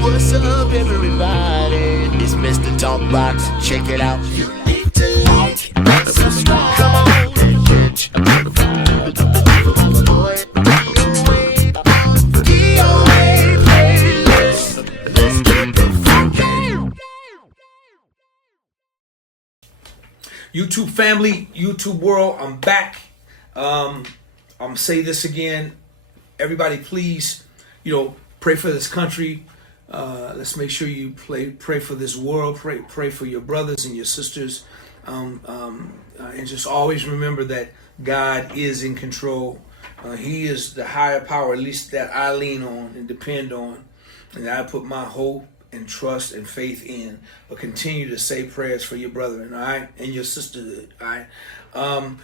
What's up, everybody? It's Mr. Talkbox. Check it out. You need to like and subscribe. Come on and catch a motherfucker. Boy, DOA playlist. Let's keep it funky. YouTube family, YouTube world, I'm back. I'm gonna say this again. Everybody, please, pray for this country. Let's make sure you pray for this world. Pray for your brothers and your sisters, and just always remember that God is in control. He is the higher power, at least that I lean on and depend on, and I put my hope and trust and faith in. But continue to say prayers for your brethren, all right, and your sisterhood, all right.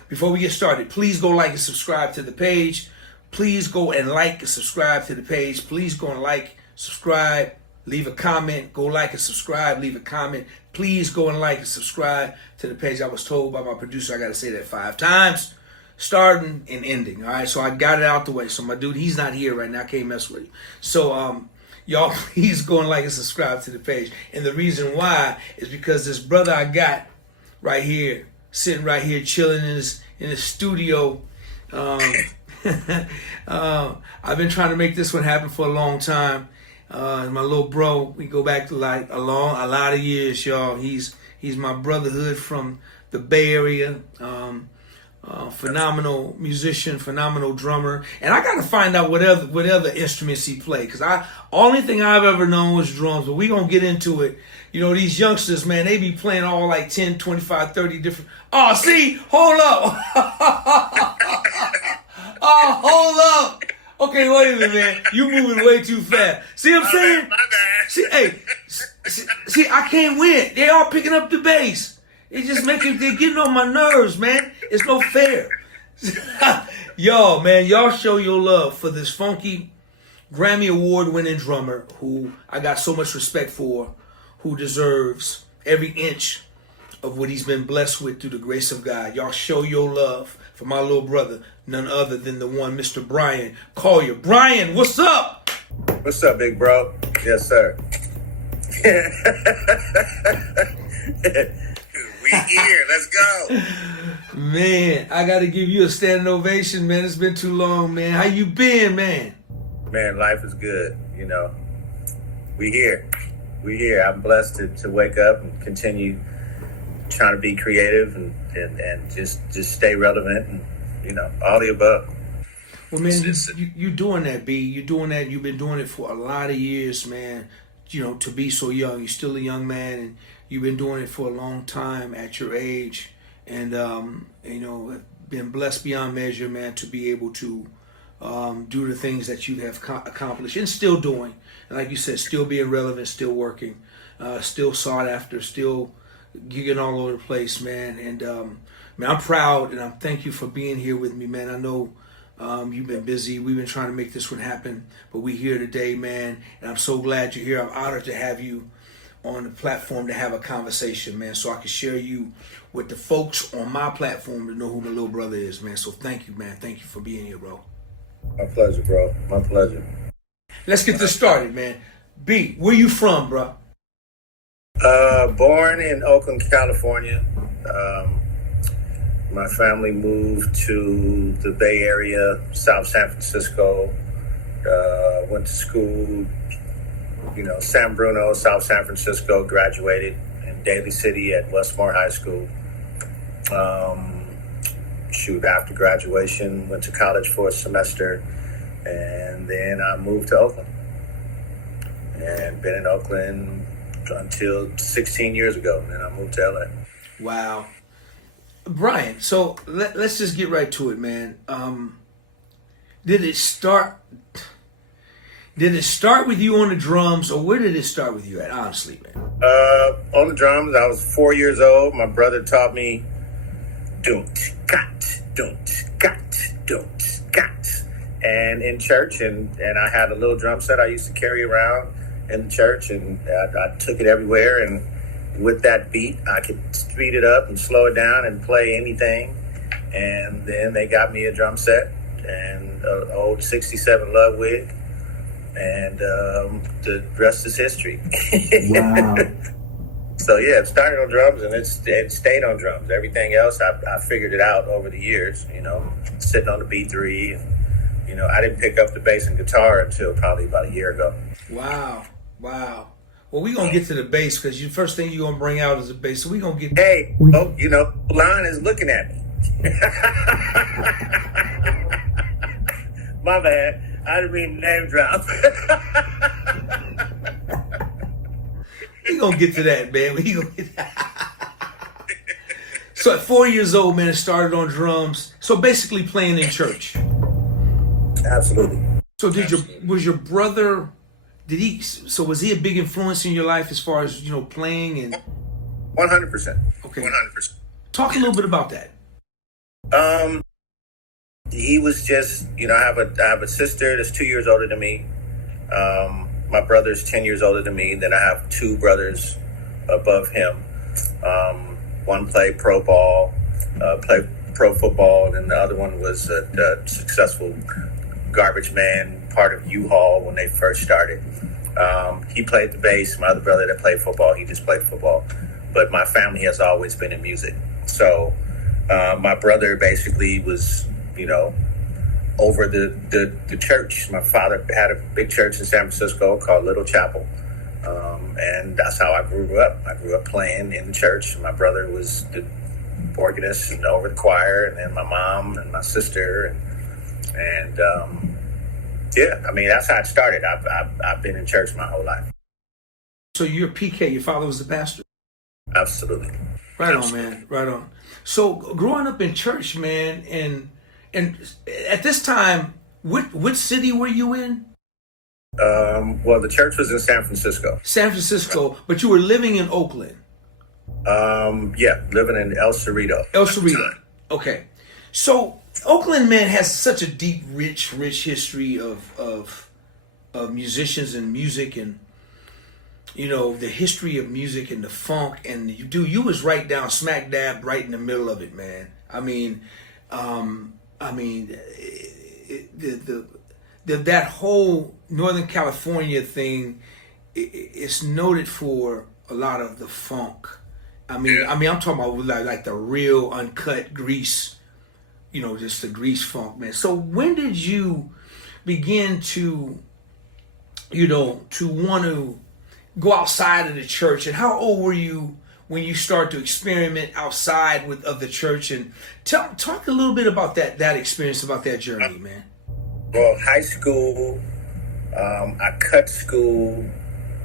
Before we get started, please go like and subscribe to the page. Please go and like and subscribe to the page. Please go and like, subscribe, leave a comment. Go like and subscribe, leave a comment. Please go and like and subscribe to the page. I was told by my producer I got to say that 5 times, starting and ending. All right, so I got it out the way. So my dude, he's not here right now. I can't mess with you. So y'all, please go and like and subscribe to the page. And the reason why is because this brother I got right here, sitting right here, chilling in his studio. I've been trying to make this one happen for a long time. My little bro, we go back to like a lot of years, y'all. He's my brotherhood from the Bay Area. Phenomenal musician, phenomenal drummer, and I gotta find out what other instruments he played, because only thing I've ever known was drums. But we gonna get into it. These youngsters, man, they be playing all like 10, 25, 30 different. Oh, see, hold up. Oh, hold up. Okay, wait a minute, man. You moving way too fast. See what I'm saying? See, I can't win. They all picking up the bass. They're getting on my nerves, man. It's no fair. Y'all, man, y'all show your love for this funky Grammy Award winning drummer who I got so much respect for, who deserves every inch of what he's been blessed with through the grace of God. Y'all show your love for my little brother, none other than the one, Mr. Brian Collier. Brian, what's up? What's up, big bro? Yes, sir. We here. Let's go. Man, I got to give you a standing ovation, man. It's been too long, man. How you been, man? Man, life is good. We here. We here. I'm blessed to wake up and continue trying to be creative and just stay relevant and all the above. Well, man, you doing that, B. You doing that. You've been doing it for a lot of years, man. To be so young, you're still a young man, and you've been doing it for a long time at your age, and been blessed beyond measure, man, to be able to do the things that you have accomplished and still doing. And like you said, still being relevant, still working, still sought after, still gigging all over the place, man. And man, I'm proud, and I thank you for being here with me, man. I know you've been busy. We've been trying to make this one happen, but we're here today, man. And I'm so glad you're here. I'm honored to have you on the platform to have a conversation, man, so I can share you with the folks on my platform to know who my little brother is, man. So thank you, man. Thank you for being here, bro. My pleasure, bro. My pleasure. Let's get this started, man. B, where you from, bro? Born in Oakland, California. My family moved to the Bay Area, South San Francisco. Went to school, San Bruno, South San Francisco. Graduated in Daly City at Westmore High School. After graduation, went to college for a semester, and then I moved to Oakland. And been in Oakland until 16 years ago, and then I moved to LA. Wow. Brian, so let's just get right to it, man. Did it start with you on the drums, or where did it start with you at, honestly, man? On the drums, I was 4 years old. My brother taught me don't, got. And in church, and I had a little drum set I used to carry around in the church, and I took it everywhere, and with that beat, I could speed it up and slow it down and play anything. And then they got me a drum set and an old 67 Ludwig and the rest is history. Wow. So yeah, it started on drums and it stayed on drums. Everything else, I figured it out over the years. Sitting on the B3. I didn't pick up the bass and guitar until probably about a year ago. Wow. Well, we're going to get to the bass because the first thing you're going to bring out is the bass. So we're going to get... Hey, Lon is looking at me. My bad. I didn't mean to name drop. We're going to get to that, man. So at 4 years old, man, it started on drums. So basically playing in church. Absolutely. So was your brother... was he a big influence in your life as far as, playing and... 100%. Okay. 100%. Talk a little bit about that. He was just, I have a sister that's 2 years older than me. My brother's 10 years older than me. Then I have two brothers above him. One played pro ball, played pro football, and the other one was a successful garbage man, part of U-Haul when they first started. He played the bass. My other brother that played football, he just played football. But my family has always been in music. So my brother basically was, over the church. My father had a big church in San Francisco called Little Chapel. And that's how I grew up. I grew up playing in the church. My brother was the organist and over the choir, and then my mom and my sister. And that's how it started. I've been in church my whole life. So you're PK, your father was the pastor? Absolutely. Right on, man. Right on. So growing up in church, man, and at this time, what city were you in? Well, the church was in San Francisco. San Francisco, but you were living in Oakland. Living in El Cerrito. El Cerrito. Okay. So Oakland, man, has such a deep, rich history of musicians and music, and the history of music and the funk, and you was right down smack dab right in the middle of it, man. That whole Northern California thing is noted for a lot of the funk. I'm talking about like the real uncut grease, just the grease funk, man. So when did you begin to, to want to go outside of the church, and how old were you when you start to experiment outside of the church? And talk a little bit about that experience, about that journey, man. Well, high school, I cut school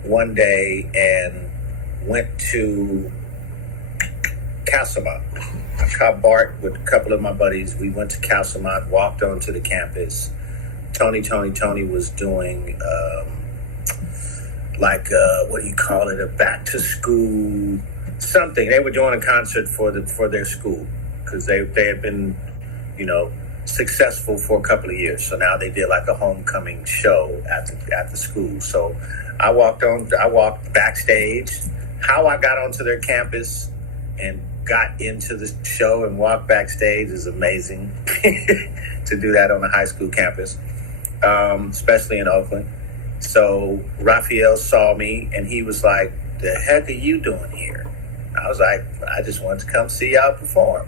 one day and went to Castlemont. I caught Bart with a couple of my buddies. We went to Castlemont, walked onto the campus. Tony was doing a back to school something. They were doing a concert for their school because they had been, successful for a couple of years. So now they did like a homecoming show at the school. So I walked backstage. How I got onto their campus and got into the show and walked backstage is amazing. To do that on a high school campus, especially in Oakland. So Raphael saw me and he was like, "The heck are you doing here?" I was like, "I just wanted to come see y'all perform."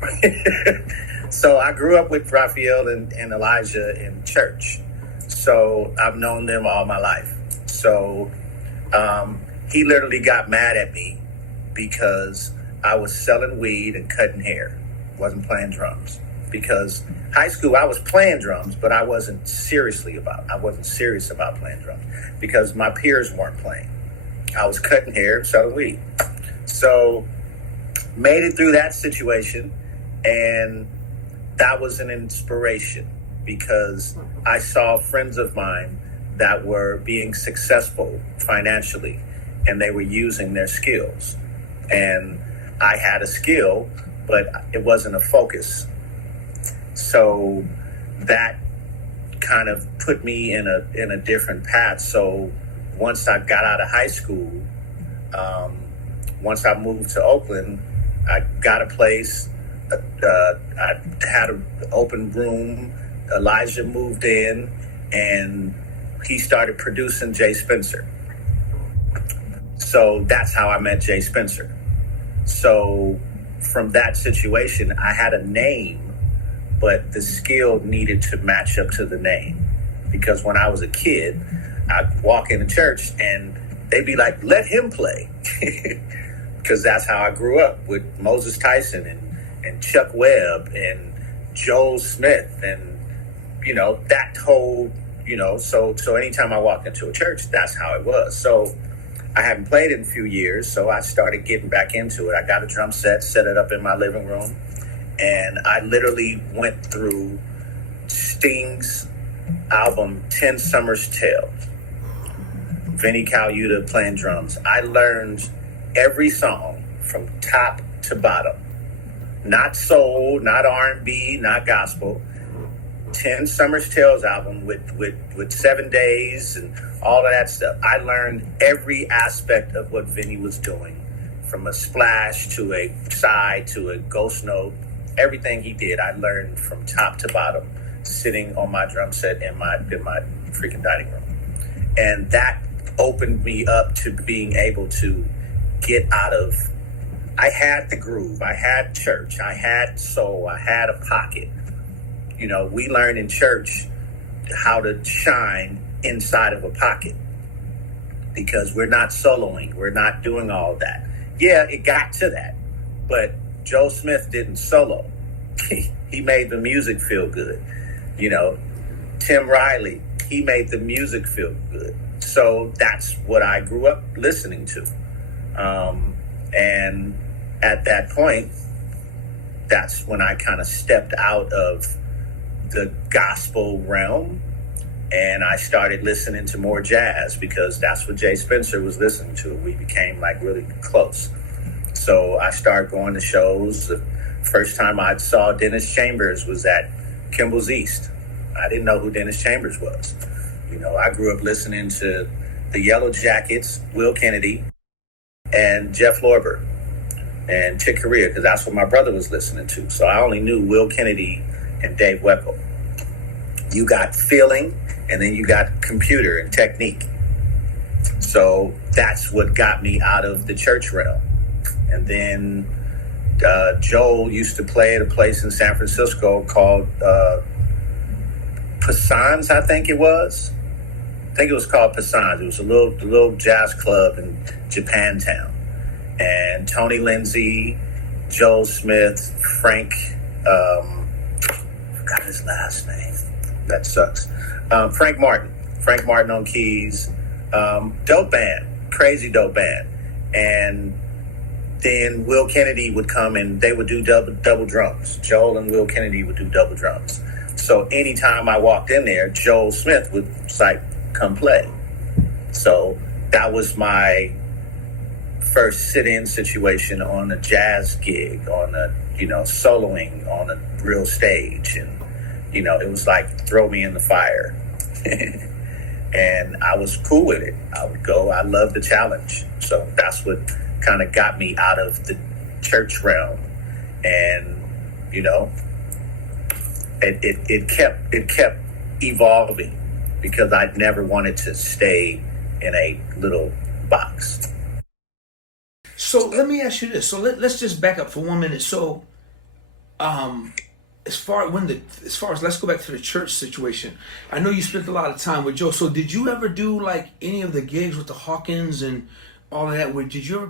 So I grew up with Raphael and Elijah in church. So I've known them all my life. So he literally got mad at me because I was selling weed and cutting hair. Wasn't playing drums. Because high school, I was playing drums, but I wasn't serious about playing drums because my peers weren't playing. I was cutting hair and selling weed. So made it through that situation, and that was an inspiration because I saw friends of mine that were being successful financially, and they were using their skills. And I had a skill, but it wasn't a focus. So that kind of put me in a different path. So once I got out of high school, once I moved to Oakland, I got a place. I had an open room. Elijah moved in, and he started producing Jay Spencer. So that's how I met Jay Spencer. So from that situation, I had a name, but the skill needed to match up to the name. Because when I was a kid, I'd walk into church and they'd be like, let him play. Because that's how I grew up, with Moses Tyson and Chuck Webb and Joel Smith and, that whole, so anytime I walked into a church, that's how it was. So I hadn't played in a few years, so I started getting back into it. I got a drum set it up in my living room, and I literally went through Sting's album, 10 Summer's Tale. Vinnie Collier playing drums. I learned every song from top to bottom. Not soul, not R&B, not gospel. 10 Summer's Tales album with 7 days and all of that stuff. I learned every aspect of what Vinnie was doing, from a splash to a side to a ghost note. Everything he did, I learned from top to bottom, sitting on my drum set in my freaking dining room. And that opened me up to being able to get out of, I had the groove, I had church, I had soul, I had a pocket. We learn in church how to shine inside of a pocket, because we're not soloing, we're not doing all that. Yeah, it got to that, but Joe Smith didn't solo. He made the music feel good. Tim Riley, he made the music feel good. So that's what I grew up listening to. And at that point, that's when I kind of stepped out of the gospel realm, and I started listening to more jazz, because that's what Jay Spencer was listening to. We became like really close. So I started going to shows. The first time I saw Dennis Chambers was at Kimball's East. I didn't know who Dennis Chambers was. I grew up listening to the Yellow Jackets, Will Kennedy, and Jeff Lorber, and Chick Corea, because that's what my brother was listening to. So I only knew Will Kennedy and Dave Weckl. You got feeling, and then you got computer and technique. So that's what got me out of the church realm. And then Joel used to play at a place in San Francisco called Passan's, I think it was. I think it was called Passan's. It was a little jazz club in Japantown. And Tony Lindsay, Joel Smith, Frank, forgot his last name. That sucks. Frank Martin on keys. Dope band, crazy dope band. And then Will Kennedy would come and they would do double drums. Joel and Will Kennedy would do double drums. So anytime I walked in there, Joel Smith would like, come play. So that was my first sit-in situation on a jazz gig, on a, soloing on a real stage. And, it was like, throw me in the fire. And I was cool with it. I would go. I loved the challenge. So that's what kind of got me out of the church realm. And, it kept evolving, because I'd never wanted to stay in a little box. So let me ask you this. So let's just back up for 1 minute. So, as far as let's go back to the church situation. I know you spent a lot of time with Joe. So did you ever do like any of the gigs with the Hawkins and all of that? Did you ever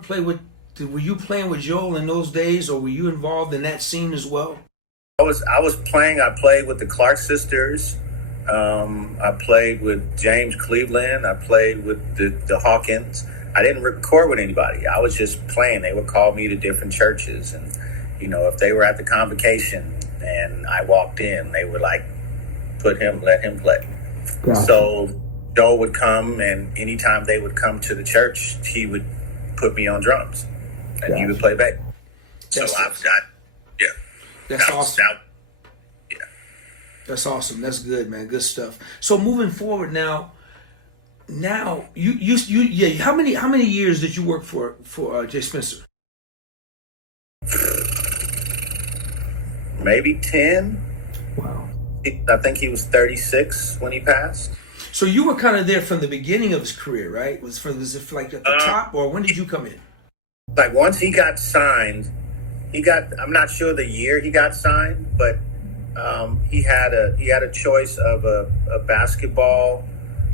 were you playing with Joel in those days, or were you involved in that scene as well? I was playing. I played with the Clark sisters. I played with James Cleveland. I played with the Hawkins. I didn't record with anybody. I was just playing. They would call me to different churches, and if they were at the convocation and I walked in, they would like let him play. Gotcha. So Joe would come, and anytime they would come to the church, he would put me on drums, and gotcha. He would play bass. So I've got, yeah. That's awesome. That's awesome. That's good, man. Good stuff. So moving forward now you how many years did you work for Jay Spencer? Maybe 10. Wow. I think he was 36 when he passed. So you were kind of there from the beginning of his career, right? Was it like at the top, or when did you come in? Like once he got signed, I'm not sure the year he got signed, but he had a choice of a basketball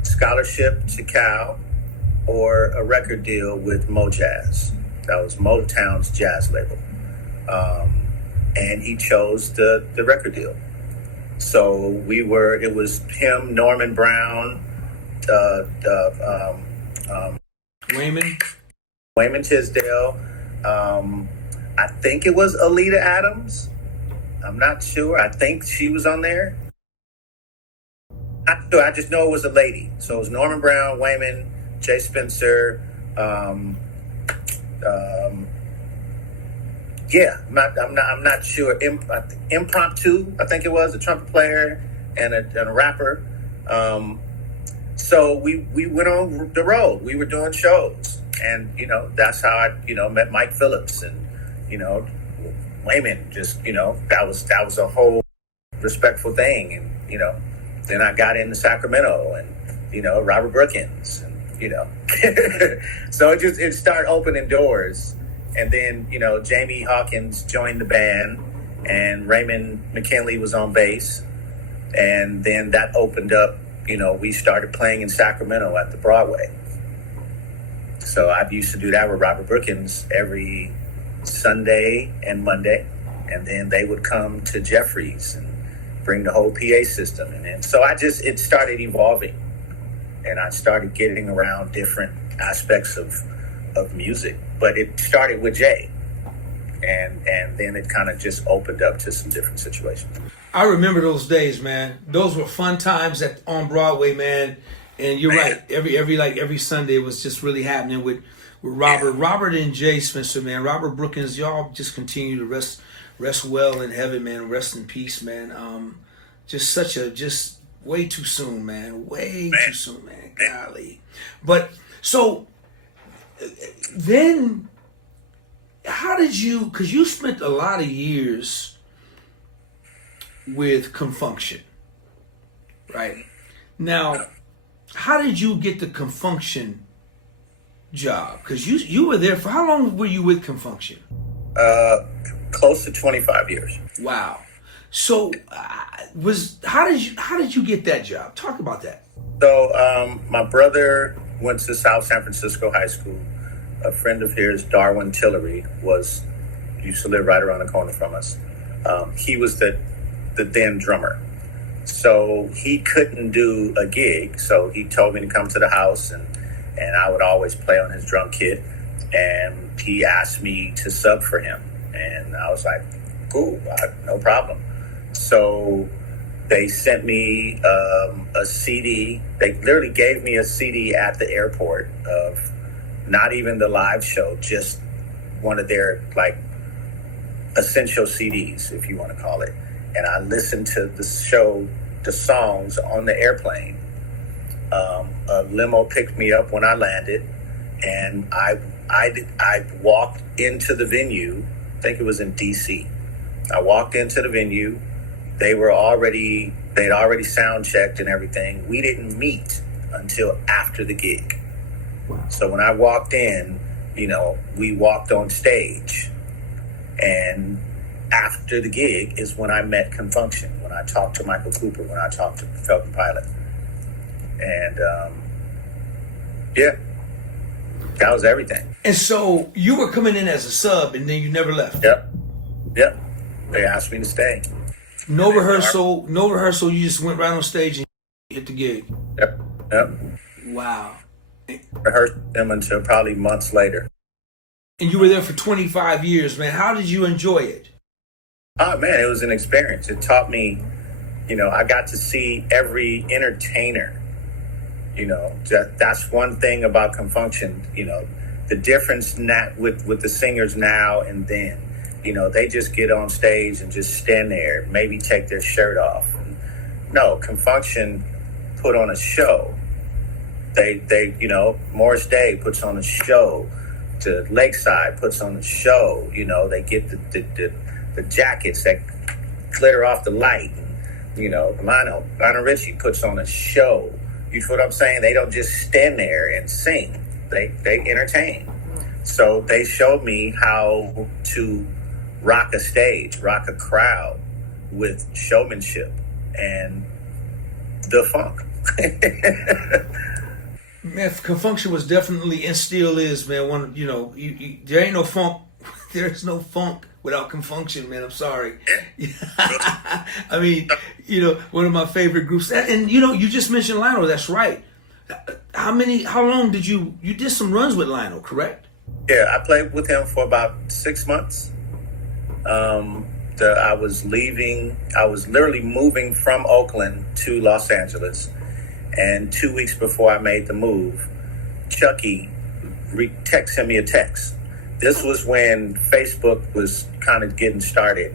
scholarship to Cal or a record deal with Mojazz. That was Motown's jazz label. And he chose the record deal. So it was him, Norman Brown, Wayman Tisdale. I think it was Alita Adams. I'm not sure. I think she was on there. Not sure. I just know it was a lady. So it was Norman Brown, Wayman, Jay Spencer. I'm not sure. Impromptu, I think it was, a trumpet player and a rapper. So we went on the road. We were doing shows, and that's how I met Mike Phillips, and Wayman. Just that was a whole respectful thing, and then I got into Sacramento, and Robert Brookins, and so it started opening doors. And then, Jamie Hawkins joined the band, and Raymond McKinley was on bass. And then that opened up, we started playing in Sacramento at the Broadway. So I used to do that with Robert Brookins every Sunday and Monday. And then they would come to Jeffries and bring the whole PA system. And then, so it started evolving. And I started getting around different aspects of music, but it started with Jay, and then it kind of just opened up to some different situations. I remember those days, man. Those were fun times on Broadway, man. And you're right. Every Sunday was just really happening with Robert and Jay Spencer, man. Robert Brookins, y'all just continue to rest well in heaven, man. Rest in peace, man. Just way too soon, man. Too soon, man. Golly. But so. Then, how did you? Because you spent a lot of years with Confunction, right? Now, how did you get the Confunction job? Because you were there for how long? Were you with Confunction? Close to 25 years. Wow. So, how did you get that job? Talk about that. So, my brother went to South San Francisco High School. A friend of his, Darwin Tillery, used to live right around the corner from us. He was the then drummer. So he couldn't do a gig. So he told me to come to the house, and I would always play on his drum kit. And he asked me to sub for him. And I was like, cool, no problem. So they sent me a CD. They literally gave me a CD at the airport of not even the live show, just one of their essential CDs, if you want to call it. And I listened to the songs on the airplane. A limo picked me up when I landed, and I walked into the venue. I think it was in DC. I walked into the venue. They'd already sound checked and everything. We didn't meet until after the gig. Wow. So when I walked in, we walked on stage, and after the gig is when I met Confunction, when I talked to Michael Cooper, when I talked to Falcon Pilot, and that was everything. And so you were coming in as a sub, and then you never left. Yep. They asked me to stay. No rehearsal. You just went right on stage and hit the gig. Yep. Wow. Rehearsed them until probably months later. And you were there for 25 years, man. How did you enjoy it? Oh, man, it was an experience. It taught me, I got to see every entertainer. That's one thing about Confunction, the difference with the singers now and then. They just get on stage and just stand there, maybe take their shirt off. No, Confunction put on a show. They Morris Day puts on a show. To Lakeside puts on a show. They get the jackets that glitter off the light. Lionel Richie puts on a show. You know what I'm saying? They don't just stand there and sing. They entertain. So they showed me how to rock a stage, rock a crowd with showmanship and the funk. Man, function was definitely and still is, man. One, there ain't no funk. There's no funk without confunction, man. I'm sorry. I mean, one of my favorite groups. And you just mentioned Lionel. That's right. How long did you did some runs with Lionel, correct? Yeah, I played with him for about 6 months. I was literally moving from Oakland to Los Angeles. And 2 weeks before I made the move, Chucky sent me a text. This was when Facebook was kind of getting started,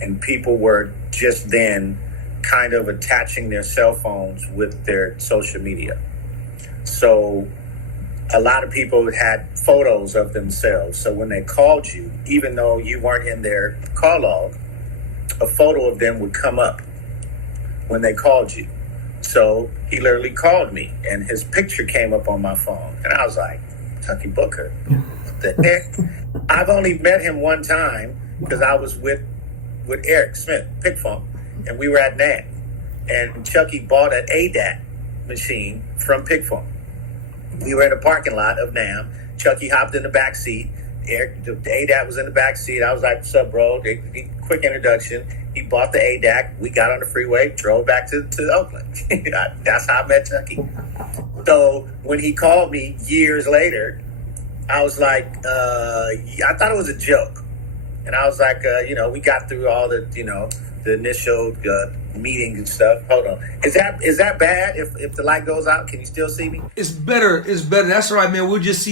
and people were just then kind of attaching their cell phones with their social media. So a lot of people had photos of themselves. So when they called you, even though you weren't in their call log, a photo of them would come up when they called you. So he literally called me, and his picture came up on my phone. And I was like, Chucky Booker, what the heck? I've only met him one time because I was with Eric Smith, Pick Funk, and we were at NAM. And Chucky bought an ADAT machine from Pick Funk. We were in the parking lot of NAM. Chucky hopped in the back seat. Eric, the ADAT was in the back seat. I was like, what's up, bro? Quick introduction. He bought the ADAC. We got on the freeway, drove back to Oakland. That's how I met Chucky. So when he called me years later, I was like, I thought it was a joke. And I was like, we got through all the initial meetings and stuff. Hold on. Is that bad if the light goes out? Can you still see me? It's better. That's all right, man. You'll just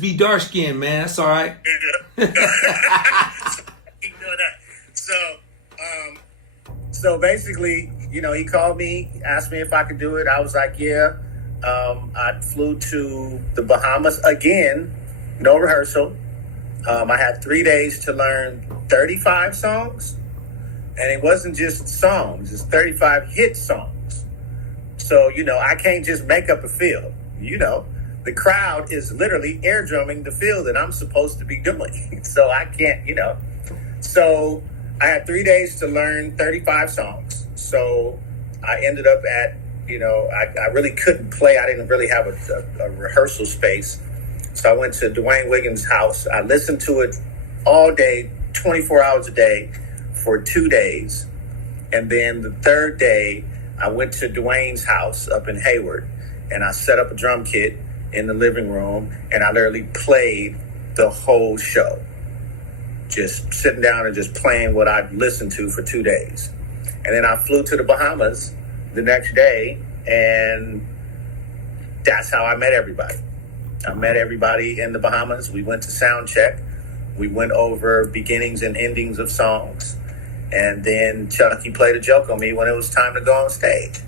be dark skinned, man. That's all right. Keep doing that. So basically, he called me, asked me if I could do it. I was like, yeah. I flew to the Bahamas again, no rehearsal. I had 3 days to learn 35 songs, and it wasn't just songs, it's 35 hit songs. So, I can't just make up a feel. The crowd is literally air drumming the feel that I'm supposed to be doing. So I can't, So I had 3 days to learn 35 songs. So I ended up at, I really couldn't play. I didn't really have a rehearsal space. So I went to Dwayne Wiggins' house. I listened to it all day, 24 hours a day for 2 days. And then the third day, I went to Dwayne's house up in Hayward, and I set up a drum kit in the living room, and I literally played the whole show. Just sitting down and just playing what I'd listened to for 2 days. And then I flew to the Bahamas the next day, and that's how I met everybody. I met everybody in the Bahamas. We went to sound check. We went over beginnings and endings of songs. And then Chucky played a joke on me when it was time to go on stage.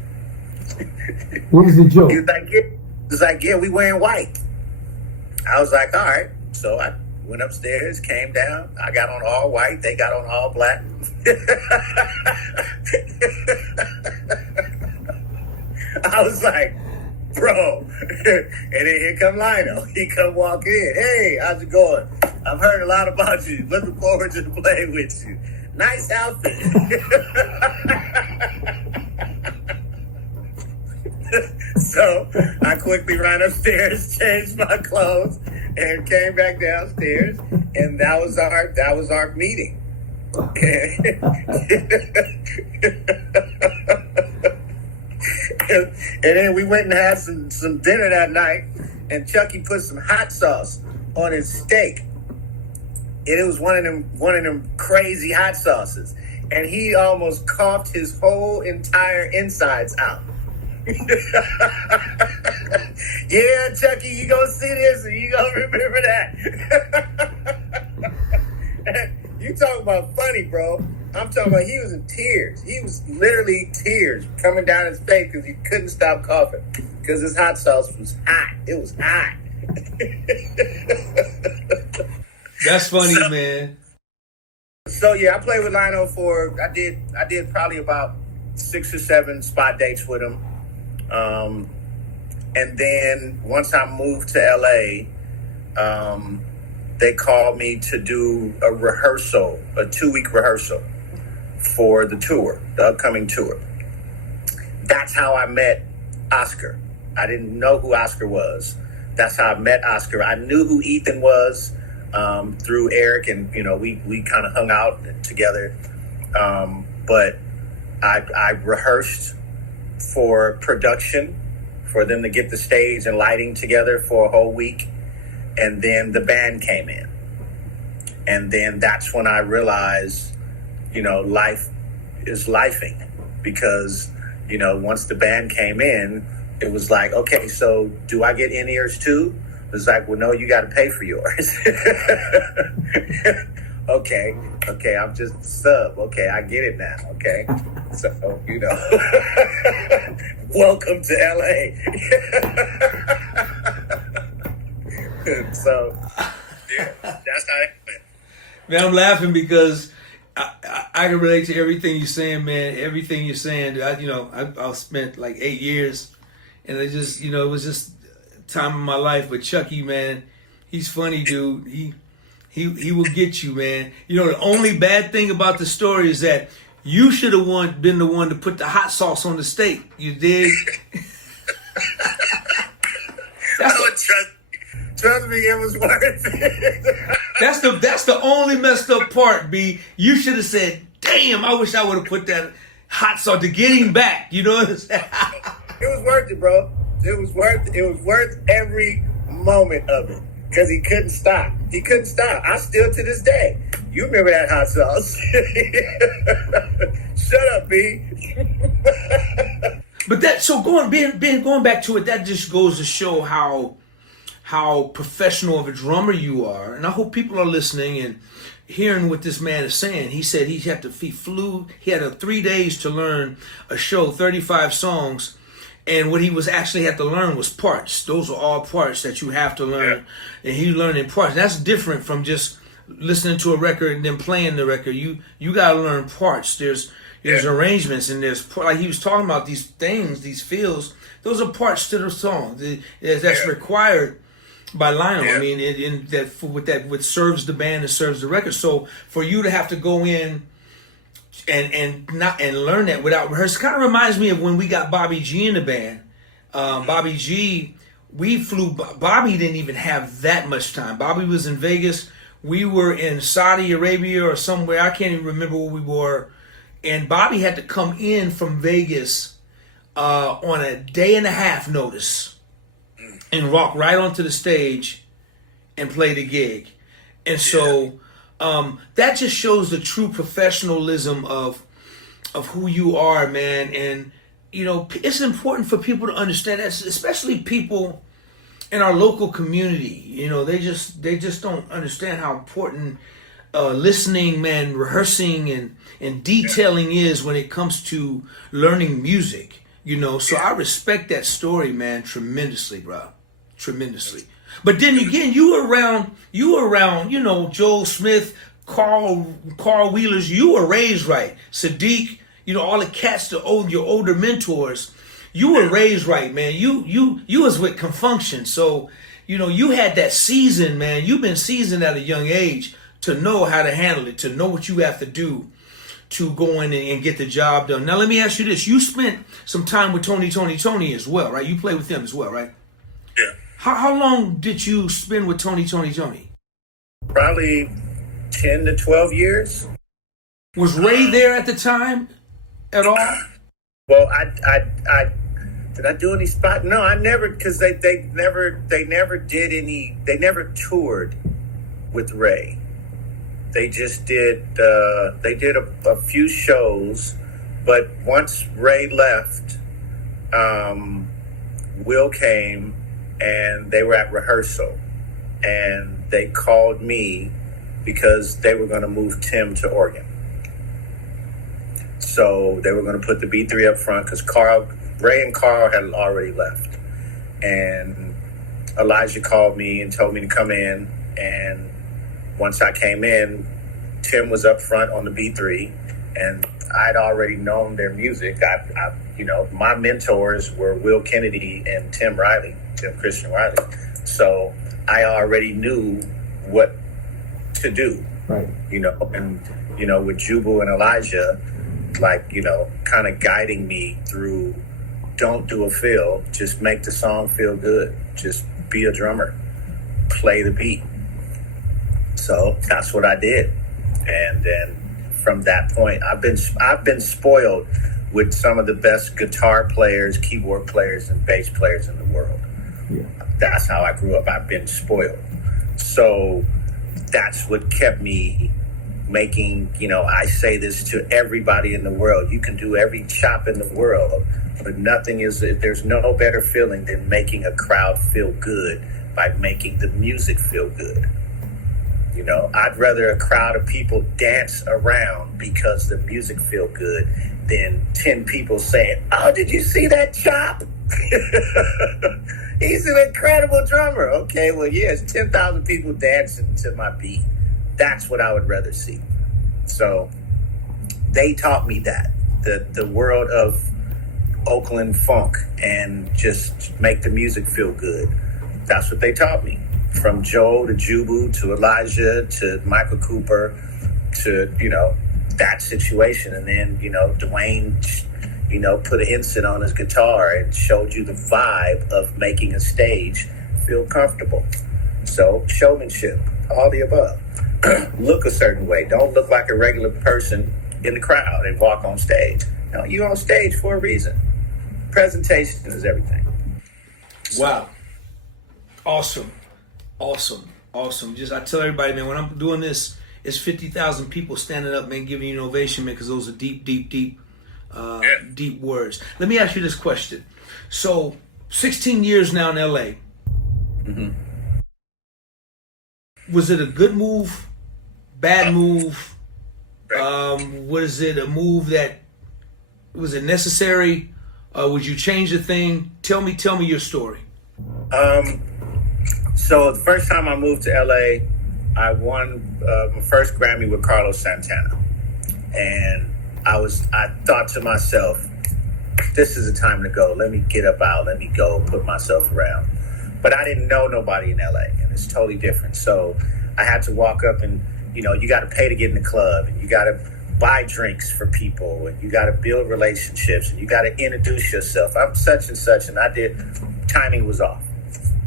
What was the joke? He was like, yeah, we wearing white. I was like, all right. So I went upstairs, came down. I got on all white. They got on all black. I was like, bro. And then here come Lionel. He come walk in. Hey, how's it going? I've heard a lot about you. Looking forward to playing with you. Nice outfit. So I quickly ran upstairs, changed my clothes, and came back downstairs. And that was our meeting. And then we went and had some dinner that night, and Chucky put some hot sauce on his steak. And it was one of them crazy hot sauces. And he almost coughed his whole entire insides out. Yeah, Chucky, you gonna see this and you gonna remember that. You talking about funny, bro. I'm talking about he was in tears. He was literally tears coming down his face because he couldn't stop coughing because his hot sauce was hot. It was hot. That's funny, man. So yeah, I played with Lionel I did probably about 6 or 7 spot dates with him. And then once I moved to LA, they called me to do a rehearsal, a 2-week rehearsal for the tour, the upcoming tour. That's how I met Oscar. I didn't know who Oscar was. That's how I met Oscar. I knew who Ethan was through Eric, and we kind of hung out together. But I rehearsed for production, for them to get the stage and lighting together for a whole week. And then the band came in. And then that's when I realized, life is lifing. Because, once the band came in, it was like, okay, so do I get in-ears too? It was like, well, no, you got to pay for yours. Okay, I'm just a sub. Okay, I get it now. Okay, so welcome to LA. So yeah, that's how it went. Man, I'm laughing because I can relate to everything you're saying, man. Everything you're saying. I spent like 8 years, and it just, it was just time of my life. But Chucky, man, he's funny, dude. He will get you, man. The only bad thing about the story is that you should have been the one to put the hot sauce on the steak. You did. Trust me, it was worth it. That's the only messed up part, B. You should have said, damn, I wish I would have put that hot sauce to get him back. You know what I'm saying? It was worth it, bro. It was worth every moment of it. Because he couldn't stop. I still, to this day. You remember that hot sauce. Shut up, B. But going back to it, that just goes to show how professional of a drummer you are. And I hope people are listening and hearing what this man is saying. He said he had 3 days to learn a show, 35 songs. And what he had to learn was parts. Those are all parts that you have to learn. Yeah. And he learned in parts. That's different from just listening to a record and then playing the record. You got to learn parts. There's arrangements, and there's, like he was talking about, these things, these feels. Those are parts to the song. That's required by Lionel. Yeah. I mean, what serves the band and serves the record. So for you to have to go in and learn that without rehearsal, kind of reminds me of when we got Bobby G in the band. Bobby G, we flew. Bobby didn't even have that much time. Bobby was in Vegas. We were in Saudi Arabia or somewhere. I can't even remember where we were. And Bobby had to come in from Vegas on a day and a half notice and walk right onto the stage and play the gig. And so that just shows the true professionalism of who you are, man. And it's important for people to understand that, especially people in our local community. They just don't understand how important listening, man, rehearsing and detailing is when it comes to learning music. So I respect that story, man, tremendously, bro. Tremendously. But then again, you were around, Joel Smith, Carl Wheelers. You were raised right. Sadiq, all the cats, your older mentors. You were raised right, man. You was with Confunction. So, you had that season, man. You've been seasoned at a young age to know how to handle it, to know what you have to do to go in and get the job done. Now, let me ask you this. You spent some time with Tony as well, right? You played with him as well, right? Yeah. How long did you spend with Tony? Probably 10 to 12 years. Was Ray there at the time at all? Well, I did I do any spot? No, I never, because they never did any. They never toured with Ray. They just did. They did a few shows, but once Ray left, Will came. And they were at rehearsal, and they called me because they were going to move Tim to Oregon. So they were going to put the B3 up front because Ray and Carl had already left. And Elijah called me and told me to come in. And once I came in, Tim was up front on the B3, and I'd already known their music. my mentors were Will Kennedy and Tim Christian Riley. So I already knew what to do, Right. and, with Jubu and Elijah, kind of guiding me through, don't do a feel, just make the song feel good. Just be a drummer, play the beat. So that's what I did. And then from that point, I've been spoiled with some of the best guitar players, keyboard players, and bass players in the world. Yeah. That's how I grew up. I've been spoiled. So that's what kept me making, I say this to everybody in the world. You can do every chop in the world, but there's no better feeling than making a crowd feel good by making the music feel good. I'd rather a crowd of people dance around because the music feel good than 10 people saying, "Oh, did you see that chop? He's an incredible drummer." Okay, well, yeah, it's 10,000 people dancing to my beat. That's what I would rather see. So they taught me that, the world of Oakland funk, and just make the music feel good. That's what they taught me. From Joe to Jubu to Elijah to Michael Cooper to, that situation. And then, Dwayne, put an instant on his guitar and showed you the vibe of making a stage feel comfortable. So showmanship, all the above. Look a certain way. Don't look like a regular person in the crowd and walk on stage. No, you're on stage for a reason. Presentation is everything. Wow. Awesome. Just, I tell everybody, man, when I'm doing this, it's 50,000 people standing up, man, giving you an ovation, man, because those are deep words. Let me ask you this question. So, 16 years now in LA. Mm-hmm. Was it a good move? Bad move? Was it a move that, was it necessary? Would you change the thing? Tell me your story. So the first time I moved to LA, I won my first Grammy with Carlos Santana. And I thought to myself, this is the time to go. Let me get up out. Let me go put myself around. But I didn't know nobody in LA, and it's totally different. So I had to walk up and, you got to pay to get in the club, and you got to buy drinks for people, and you got to build relationships, and you got to introduce yourself. I'm such and such, and timing was off.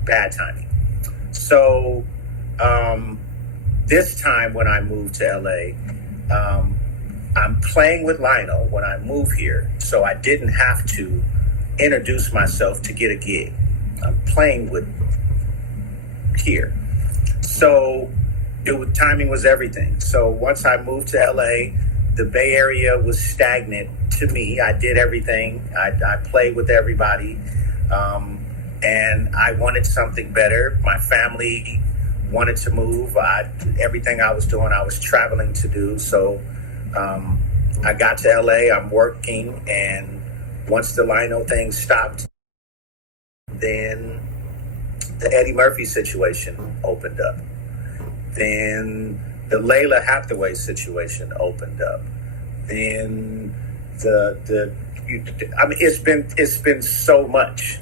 Bad timing. So this time when I moved to LA, I'm playing with Lionel when I move here, so I didn't have to introduce myself to get a gig. I'm playing with here. So timing was everything. So once I moved to LA, the Bay Area was stagnant to me. I did everything. I played with everybody. And I wanted something better. My family wanted to move. Everything I was doing, I was traveling to do. So I got to LA, I'm working, and once the Lionel thing stopped, then the Eddie Murphy situation opened up. Then the Layla Hathaway situation opened up. Then it's been so much.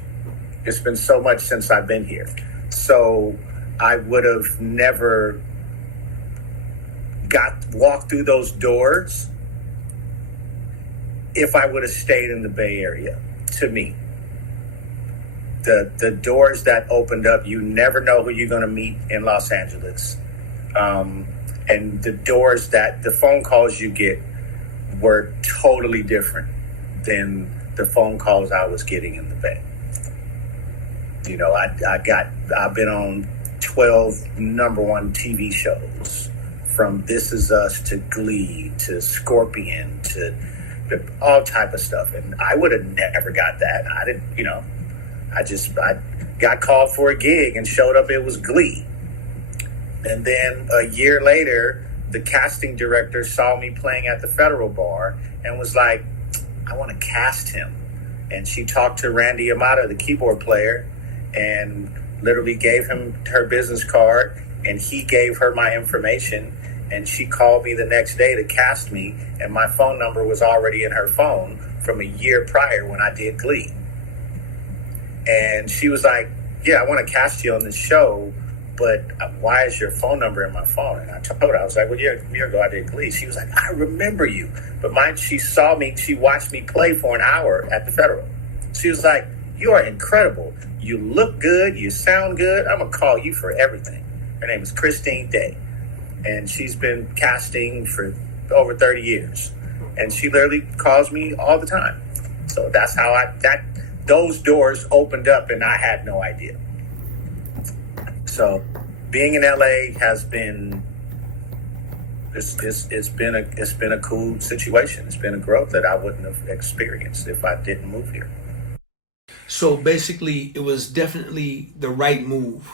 It's been so much since I've been here. So I would have never walked through those doors if I would have stayed in the Bay Area, to me. The doors that opened up, you never know who you're going to meet in Los Angeles. And the phone calls you get were totally different than the phone calls I was getting in the Bay. I've been on 12 number one TV shows, from This Is Us to Glee to Scorpion to all type of stuff. And I would have never got that. I didn't, I got called for a gig and showed up, it was Glee. And then a year later, the casting director saw me playing at the Federal Bar and was like, I want to cast him. And she talked to Randy Amata, the keyboard player, and literally gave him her business card, and he gave her my information, and she called me the next day to cast me, and my phone number was already in her phone from a year prior when I did Glee. And she was like, yeah, I want to cast you on this show, but why is your phone number in my phone? And I told her, I was like, well, yeah, a year ago I did Glee. She was like, I remember you. But she saw me, she watched me play for an hour at the Federal. She was like, you are incredible. You look good. You sound good. I'm going to call you for everything. Her name is Christine Day. And she's been casting for over 30 years. And she literally calls me all the time. So that's how those doors opened up, and I had no idea. So being in LA has been, it's been a cool situation. It's been a growth that I wouldn't have experienced if I didn't move here. So basically, it was definitely the right move,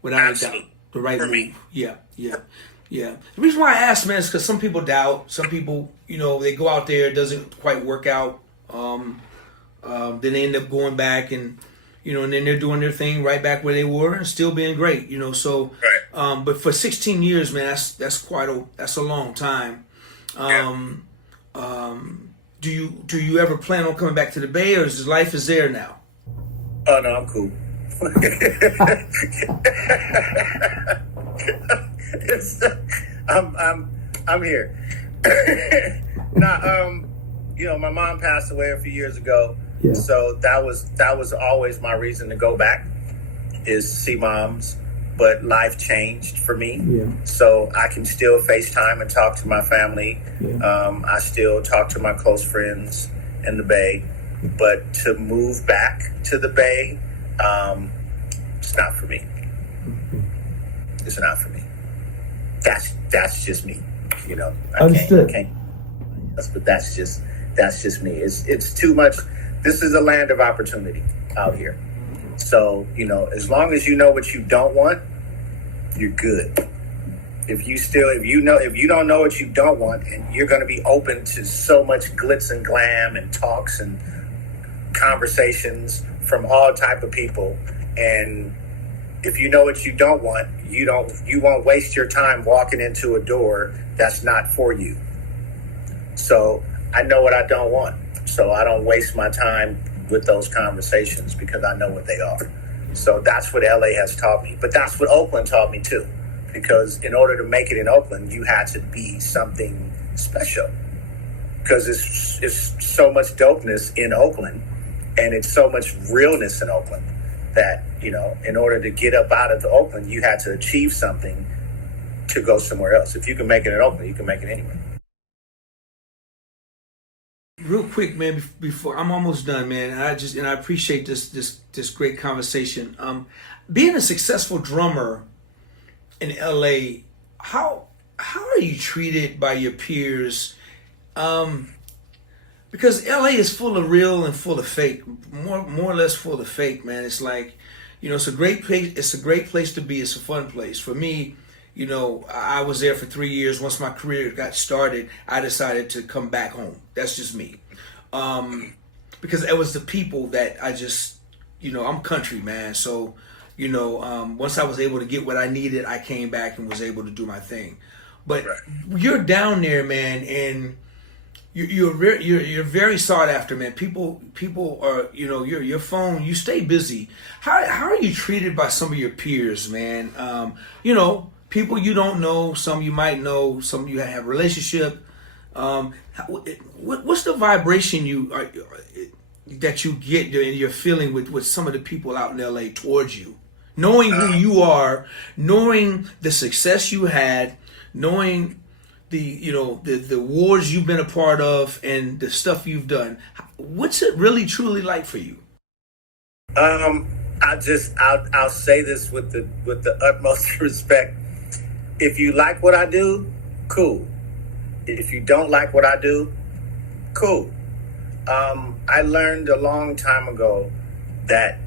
without a doubt. The right move. Me. Yeah. The reason why I asked, man, is because some people doubt. Some people, they go out there, it doesn't quite work out. Then they end up going back and, and then they're doing their thing right back where they were and still being great, So, right. But for 16 years, man, that's a long time. Do you ever plan on coming back to the Bay, or is life is there now? Oh no, I'm cool. I'm here. My mom passed away a few years ago, so that was always my reason to go back, is to see moms. But life changed for me, so I can still FaceTime and talk to my family. I still talk to my close friends in the Bay, but to move back to the Bay, it's not for me. It's not for me. That's just me. Understood. I can't. But that's just me. It's too much. This is a land of opportunity out here. So, as long as you know what you don't want, you're good. If you don't know what you don't want, and you're going to be open to so much glitz and glam and talks and conversations from all type of people, and if you know what you don't want, you won't waste your time walking into a door that's not for you. So I know what I don't want, so I don't waste my time with those conversations because I know what they are. So that's what LA has taught me, but that's what Oakland taught me too, because in order to make it in Oakland, you had to be something special, because it's so much dopeness in Oakland, and it's so much realness in Oakland that, in order to get up out of the Oakland, you had to achieve something to go somewhere else. If you can make it in Oakland, you can make it anywhere. Real quick, man, before I'm almost done, man, and I appreciate this great conversation. Being a successful drummer in LA, how are you treated by your peers? Because LA is full of real and full of fake, more or less full of fake, man. It's like, it's a great place. It's a great place to be. It's a fun place for me. I was there for 3 years. Once my career got started, I decided to come back home. That's just me. Because it was the people that I just, I'm country, man. So, once I was able to get what I needed, I came back and was able to do my thing. But you're down there, man, and you're very sought after, man. People are, your phone, you stay busy. How are you treated by some of your peers, man? People you don't know, some you might know, some you have a relationship. What's the vibration that you get and you're feeling with some of the people out in LA towards you, knowing who you are, knowing the success you had, knowing the wars you've been a part of and the stuff you've done? What's it really truly like for you? I'll say this with the utmost respect. If you like what I do, cool. If you don't like what I do, cool. I learned a long time ago that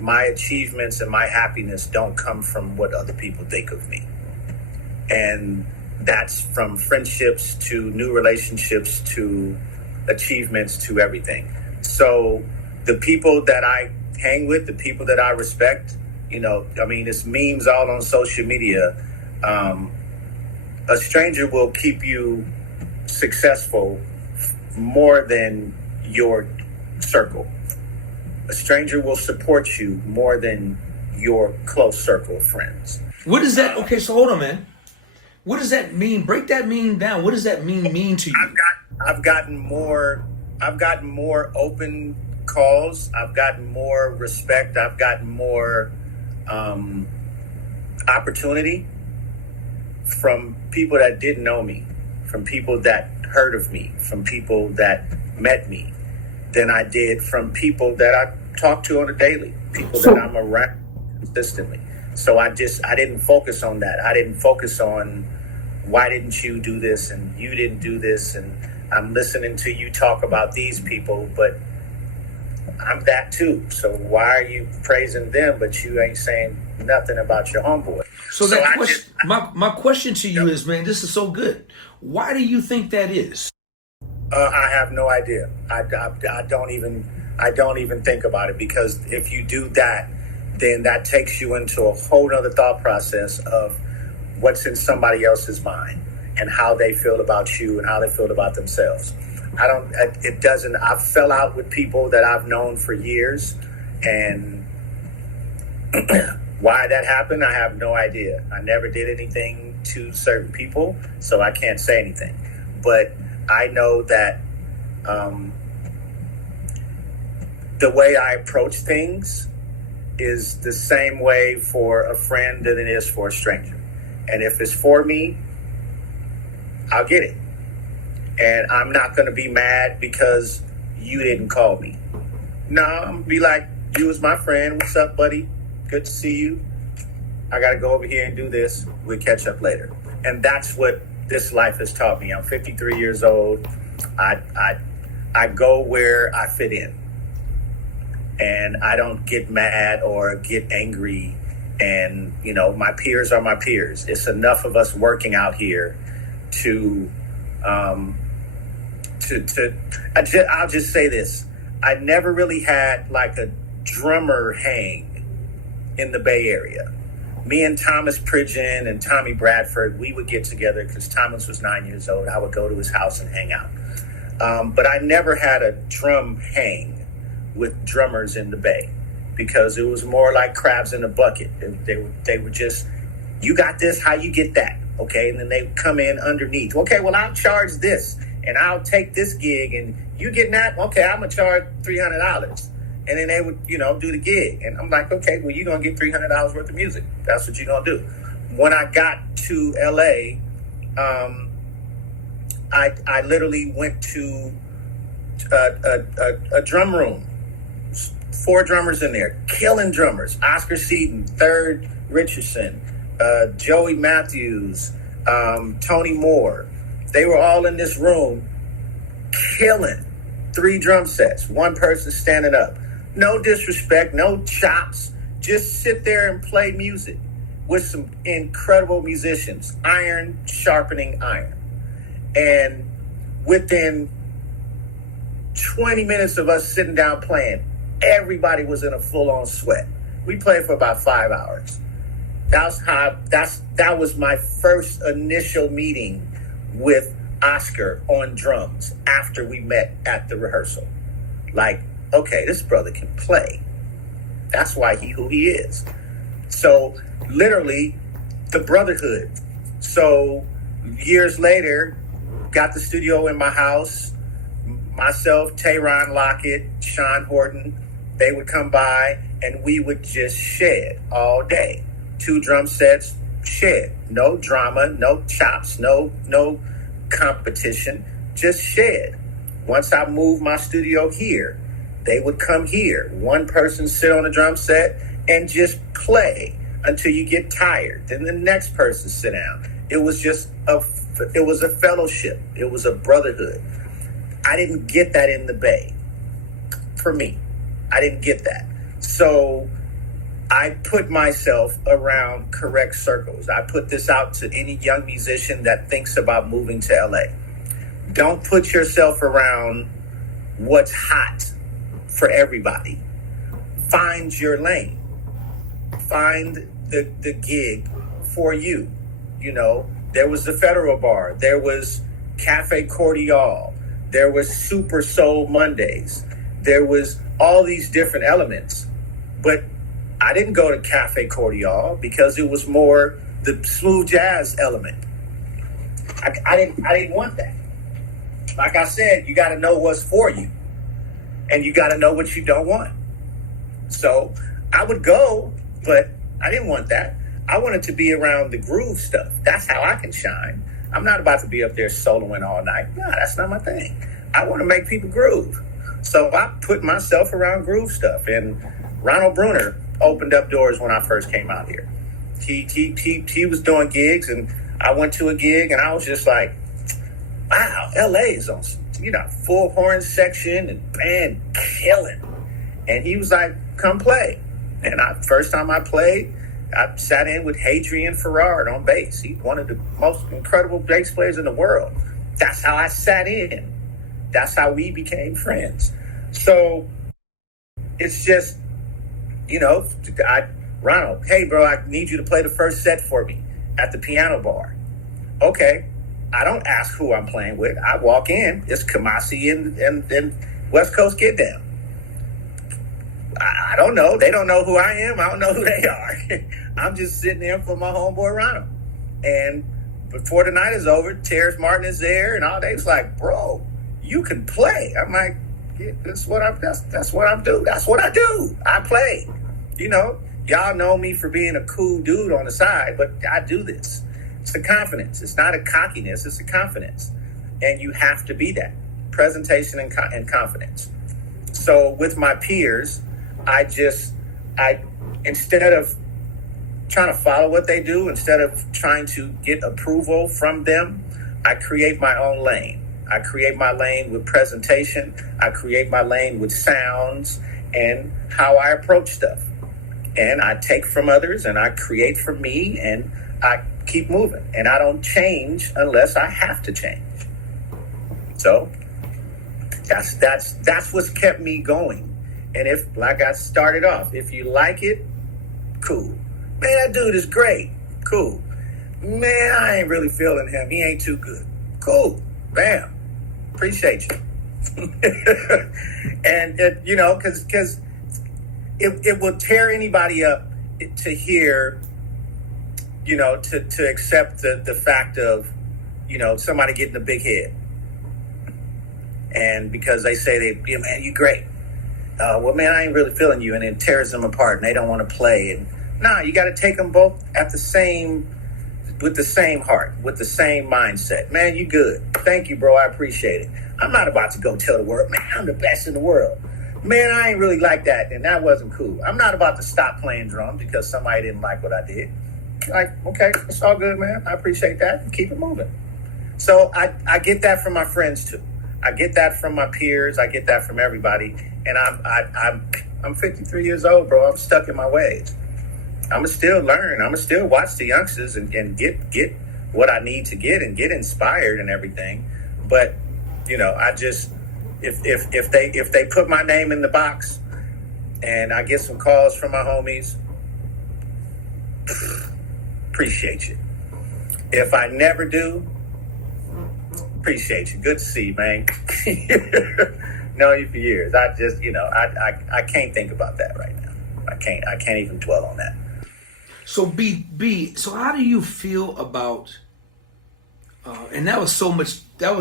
my achievements and my happiness don't come from what other people think of me. And that's from friendships to new relationships to achievements to everything. So the people that I hang with, the people that I respect, it's memes all on social media. A stranger will keep you successful more than your circle. A stranger will support you more than your close circle of friends. What is that? Okay, so hold on, man. What does that mean? Break that mean down. What does that mean to you? I've gotten more open calls. I've gotten more respect. I've gotten more opportunity from people that didn't know me, from people that heard of me, from people that met me, than I did from people that I talk to on a daily, people that I'm around consistently. So I didn't focus on that. I didn't focus on why didn't you do this and you didn't do this, and I'm listening to you talk about these people, but I'm that too. So why are you praising them, but you ain't saying nothing about your homeboy? So that question, my question to you is, man, this is so good. Why do you think that is? I have no idea. I don't even think about it, because if you do that, then that takes you into a whole other thought process of what's in somebody else's mind and how they feel about you and how they feel about themselves. I fell out with people that I've known for years, and why that happened, I have no idea. I never did anything to certain people, so I can't say anything. But I know that the way I approach things is the same way for a friend than it is for a stranger. And if it's for me, I'll get it. And I'm not going to be mad because you didn't call me. No, I'm going to be like, you was my friend. What's up, buddy? Good to see you. I got to go over here and do this. We'll catch up later. And that's what this life has taught me. I'm 53 years old. I go where I fit in. And I don't get mad or get angry. And, you know, my peers are my peers. It's enough of us working out here I'll just say this. I never really had like a drummer hang in the Bay Area. Me and Thomas Pridgeon and Tommy Bradford, we would get together because Thomas was 9 years old. I would go to his house and hang out. But I never had a drum hang with drummers in the Bay, because it was more like crabs in a bucket. They were just, you got this, how you get that? Okay, and then they would come in underneath. Okay, well, I'll charge this, and I'll take this gig, and you getting that? Okay, I'm going to charge $300. And then they would, do the gig. And I'm like, okay, well, you're going to get $300 worth of music. That's what you're going to do. When I got to L.A., I literally went to a drum room. 4 drummers in there, killing drummers. Oscar Seaton, Third Richardson, Joey Matthews, Tony Moore. They were all in this room killing 3 drum sets. One person standing up. No disrespect, no chops. Just sit there and play music with some incredible musicians. Iron sharpening iron. And within 20 minutes of us sitting down playing, everybody was in a full-on sweat. We played for about 5 hours. That was my first initial meeting with Oscar on drums after we met at the rehearsal. Like, okay, this brother can play. That's why who he is. So literally the brotherhood. So years later, got the studio in my house. Myself, Tayron Lockett, Sean Horton, they would come by and we would just shed all day. 2 drum sets, shed. No drama, no chops, no competition, just shed. Once I moved my studio here, they would come here. One person sit on a drum set and just play until you get tired. Then the next person sit down. It was a fellowship. It was a brotherhood. I didn't get that in the Bay. For me, I didn't get that. So I put myself around correct circles. I put this out to any young musician that thinks about moving to LA. Don't put yourself around what's hot for everybody. Find your lane. Find the gig for you. There was the Federal Bar. There was Cafe Cordial. There was Super Soul Mondays. There was all these different elements. But I didn't go to Cafe Cordial because it was more the smooth jazz element. I didn't want that. Like I said, you got to know what's for you, and you got to know what you don't want. So I would go, but I didn't want that. I wanted to be around the groove stuff. That's how I can shine. I'm not about to be up there soloing all night. No, that's not my thing. I want to make people groove. So I put myself around groove stuff. And Ronald Bruner opened up doors when I first came out here. He was doing gigs, and I went to a gig, and I was just like, wow, LA is on, full horn section and band killing. And he was like, come play. And first time I played, I sat in with Hadrian Ferrard on bass. He's one of the most incredible bass players in the world. That's how I sat in. That's how we became friends. So it's just, Ronald, hey, bro, I need you to play the first set for me at the piano bar. Okay. I don't ask who I'm playing with. I walk in. It's Kamasi and West Coast Get Down. I don't know. They don't know who I am. I don't know who they are. I'm just sitting there for my homeboy Ronald. And before the night is over, Terrence Martin is there, and all day's like, bro, you can play. I'm like, yeah, that's what I do. That's what I do. I play. Y'all know me for being a cool dude on the side, but I do this. It's a confidence. It's not a cockiness. It's a confidence. And you have to be that. Presentation and confidence. So with my peers, I instead of trying to follow what they do, instead of trying to get approval from them, I create my own lane. I create my lane with presentation. I create my lane with sounds and how I approach stuff. And I take from others and I create from me, and I keep moving. And I don't change unless I have to change. So that's what's kept me going. And if, like I started off, if you like it, cool. Man, that dude is great. Cool. Man, I ain't really feeling him. He ain't too good. Cool. Bam. Appreciate you. And, because it will tear anybody up to hear, to accept the fact of, somebody getting a big head. And because they say man, you great. Well, man, I ain't really feeling you. And it tears them apart and they don't want to play. And you got to take them both with the same heart, with the same mindset. Man, you good. Thank you, bro. I appreciate it. I'm not about to go tell the world, man, I'm the best in the world. Man, I ain't really like that. And that wasn't cool. I'm not about to stop playing drums because somebody didn't like what I did. Like, okay, it's all good, man. I appreciate that. Keep it moving. So I get that from my friends too. I get that from my peers. I get that from everybody. And I'm 53 years old, bro. I'm stuck in my ways. I'ma still learn. I'ma still watch the youngsters and get what I need to get and get inspired and everything. But I just if they put my name in the box and I get some calls from my homies, appreciate you. If I never do, appreciate you. Good to see you, man. Know you for years. I just, I can't think about that right now. I can't even dwell on that. So B, so how do you feel about, and that was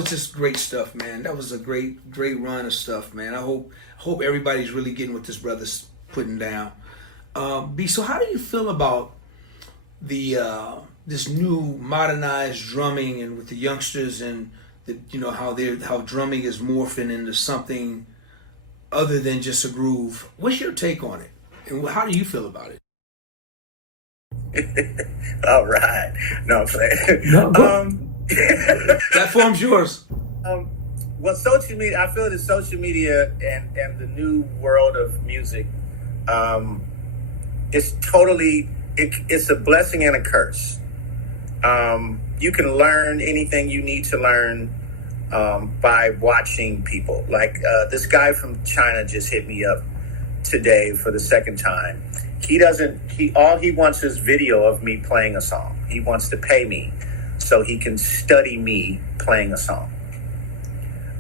just great stuff, man. That was a great run of stuff, man. I hope everybody's really getting what this brother's putting down. B, so how do you feel about this new modernized drumming and with the youngsters and how drumming is morphing into something other than just a groove? What's your take on it? And how do you feel about it? All right. No, I'm playing. No, Platform's yours. Well, social media, I feel that social media and the new world of music, it's totally, it's a blessing and a curse. You can learn anything you need to learn by watching people. Like this guy from China just hit me up today for the second time. All he wants is video of me playing a song. He wants to pay me so he can study me playing a song.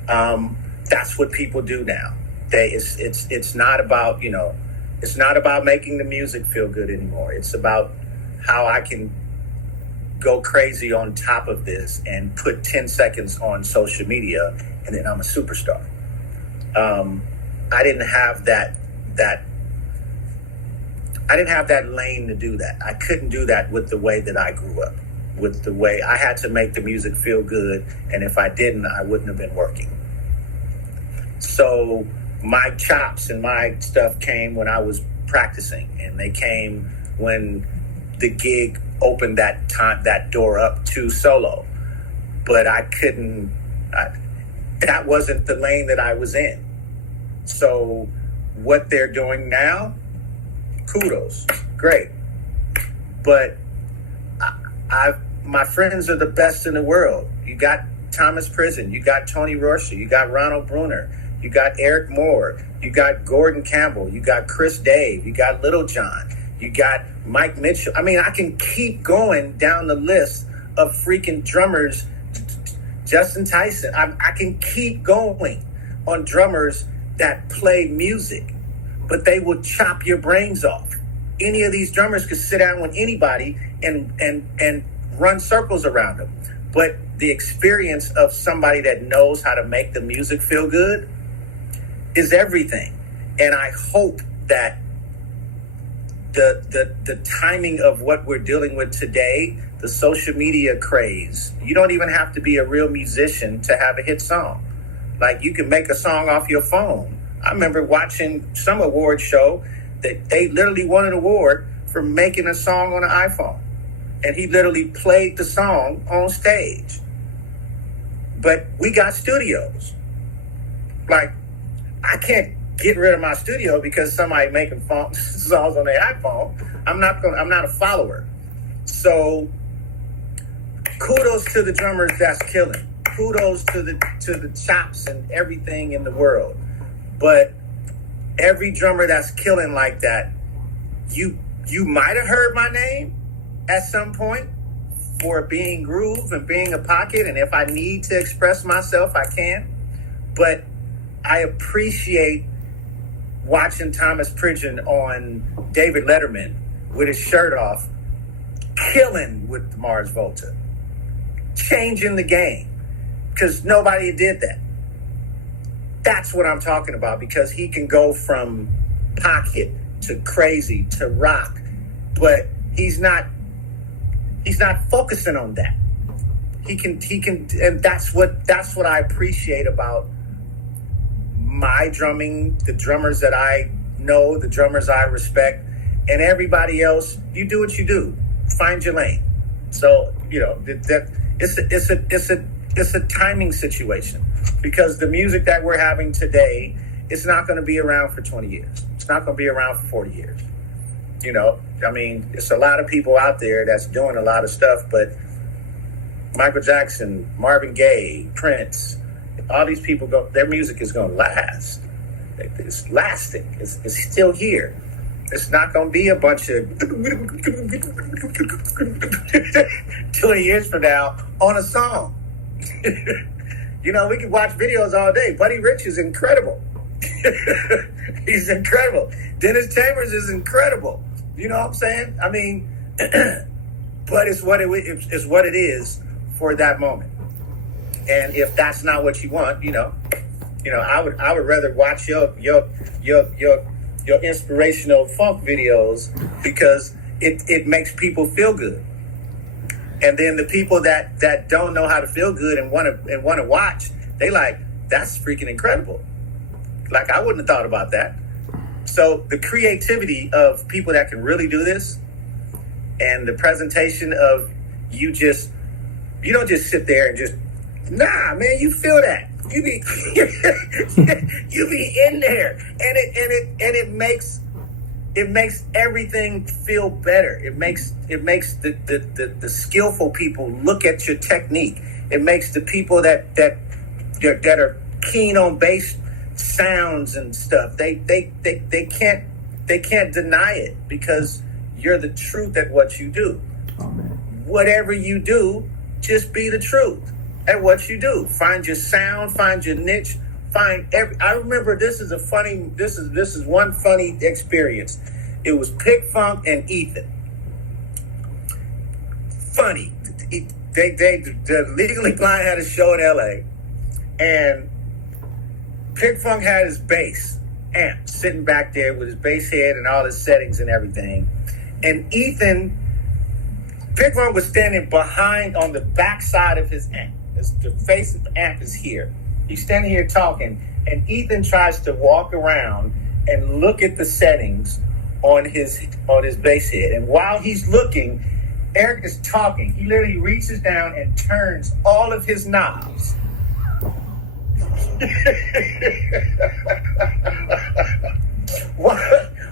That's what people do now. It's not about, it's not about making the music feel good anymore. It's about how I can go crazy on top of this and put 10 seconds on social media, and then I'm a superstar. I didn't have that I didn't have that lane to do that. I couldn't do that with the way that I grew up, with the way I had to make the music feel good, and if I didn't, I wouldn't have been working. So my chops and my stuff came when I was practicing, and they came when the gig opened that door up to solo. But I couldn't, that wasn't the lane that I was in. So what they're doing now, kudos, great. But my friends are the best in the world. You got Thomas Prison, you got Tony Rorschach, you got Ronald Bruner, you got Eric Moore, you got Gordon Campbell, you got Chris Dave, you got Little John, you got Mike Mitchell. I mean, I can keep going down the list of freaking drummers. Justin Tyson. I can keep going on drummers that play music, but they will chop your brains off. Any of these drummers could sit down with anybody and run circles around them. But the experience of somebody that knows how to make the music feel good is everything. And I hope that the timing of what we're dealing with today, the social media craze, you don't even have to be a real musician to have a hit song. Like, you can make a song off your phone. I remember watching some award show that they literally won an award for making a song on an iPhone. And he literally played the song on stage. But we got studios. Like, I can't get rid of my studio because somebody making songs on their iPhone. I'm not a follower. So kudos to the drummers that's killing. Kudos to the chops and everything in the world. But every drummer that's killing like that, you might have heard my name at some point for being groove and being a pocket. And if I need to express myself, I can. But I appreciate watching Thomas Pridgeon on David Letterman with his shirt off, killing with Mars Volta, changing the game, because nobody did that. That's what I'm talking about, because he can go from pocket to crazy to rock, but he's not focusing on that. He can, and that's what I appreciate about my drumming, the drummers that I know, the drummers I respect, and everybody else. You do what you do. Find your lane. So, that it's a timing situation, because the music that we're having today, it's not going to be around for 20 years. It's not going to be around for 40 years. I mean, it's a lot of people out there that's doing a lot of stuff, but Michael Jackson, Marvin Gaye, Prince, all these people, their music is going to last. It's lasting. It's still here. It's not going to be a bunch of 20 years from now on a song. We can watch videos all day. Buddy Rich is incredible. He's incredible. Dennis Chambers is incredible. You know what I'm saying? I mean, but it's what it is for that moment. And if that's not what you want, I would rather watch your inspirational funk videos, because it makes people feel good. And then the people that don't know how to feel good and want to watch, they like, that's freaking incredible. Like, I wouldn't have thought about that. So the creativity of people that can really do this, and the presentation of you don't just sit there and just, nah, man, you feel that. You be you be in there, and it makes everything feel better. It makes the skillful people look at your technique. It makes the people that are keen on bass sounds and stuff, they can't deny it, because you're the truth at what you do. Oh, man. Whatever you do, just be the truth. at what you do. Find your sound, find your niche, I remember this is one funny experience. It was Pick Funk and Ethan. Funny. The Legally Blind had a show in LA, and Pick Funk had his bass amp sitting back there with his bass head and all his settings and everything. And Pick Funk was standing behind on the back side of his amp. The face of the amp is here. He's standing here talking, and Ethan tries to walk around and look at the settings on his bass head. And while he's looking, Eric is talking. He literally reaches down and turns all of his knobs.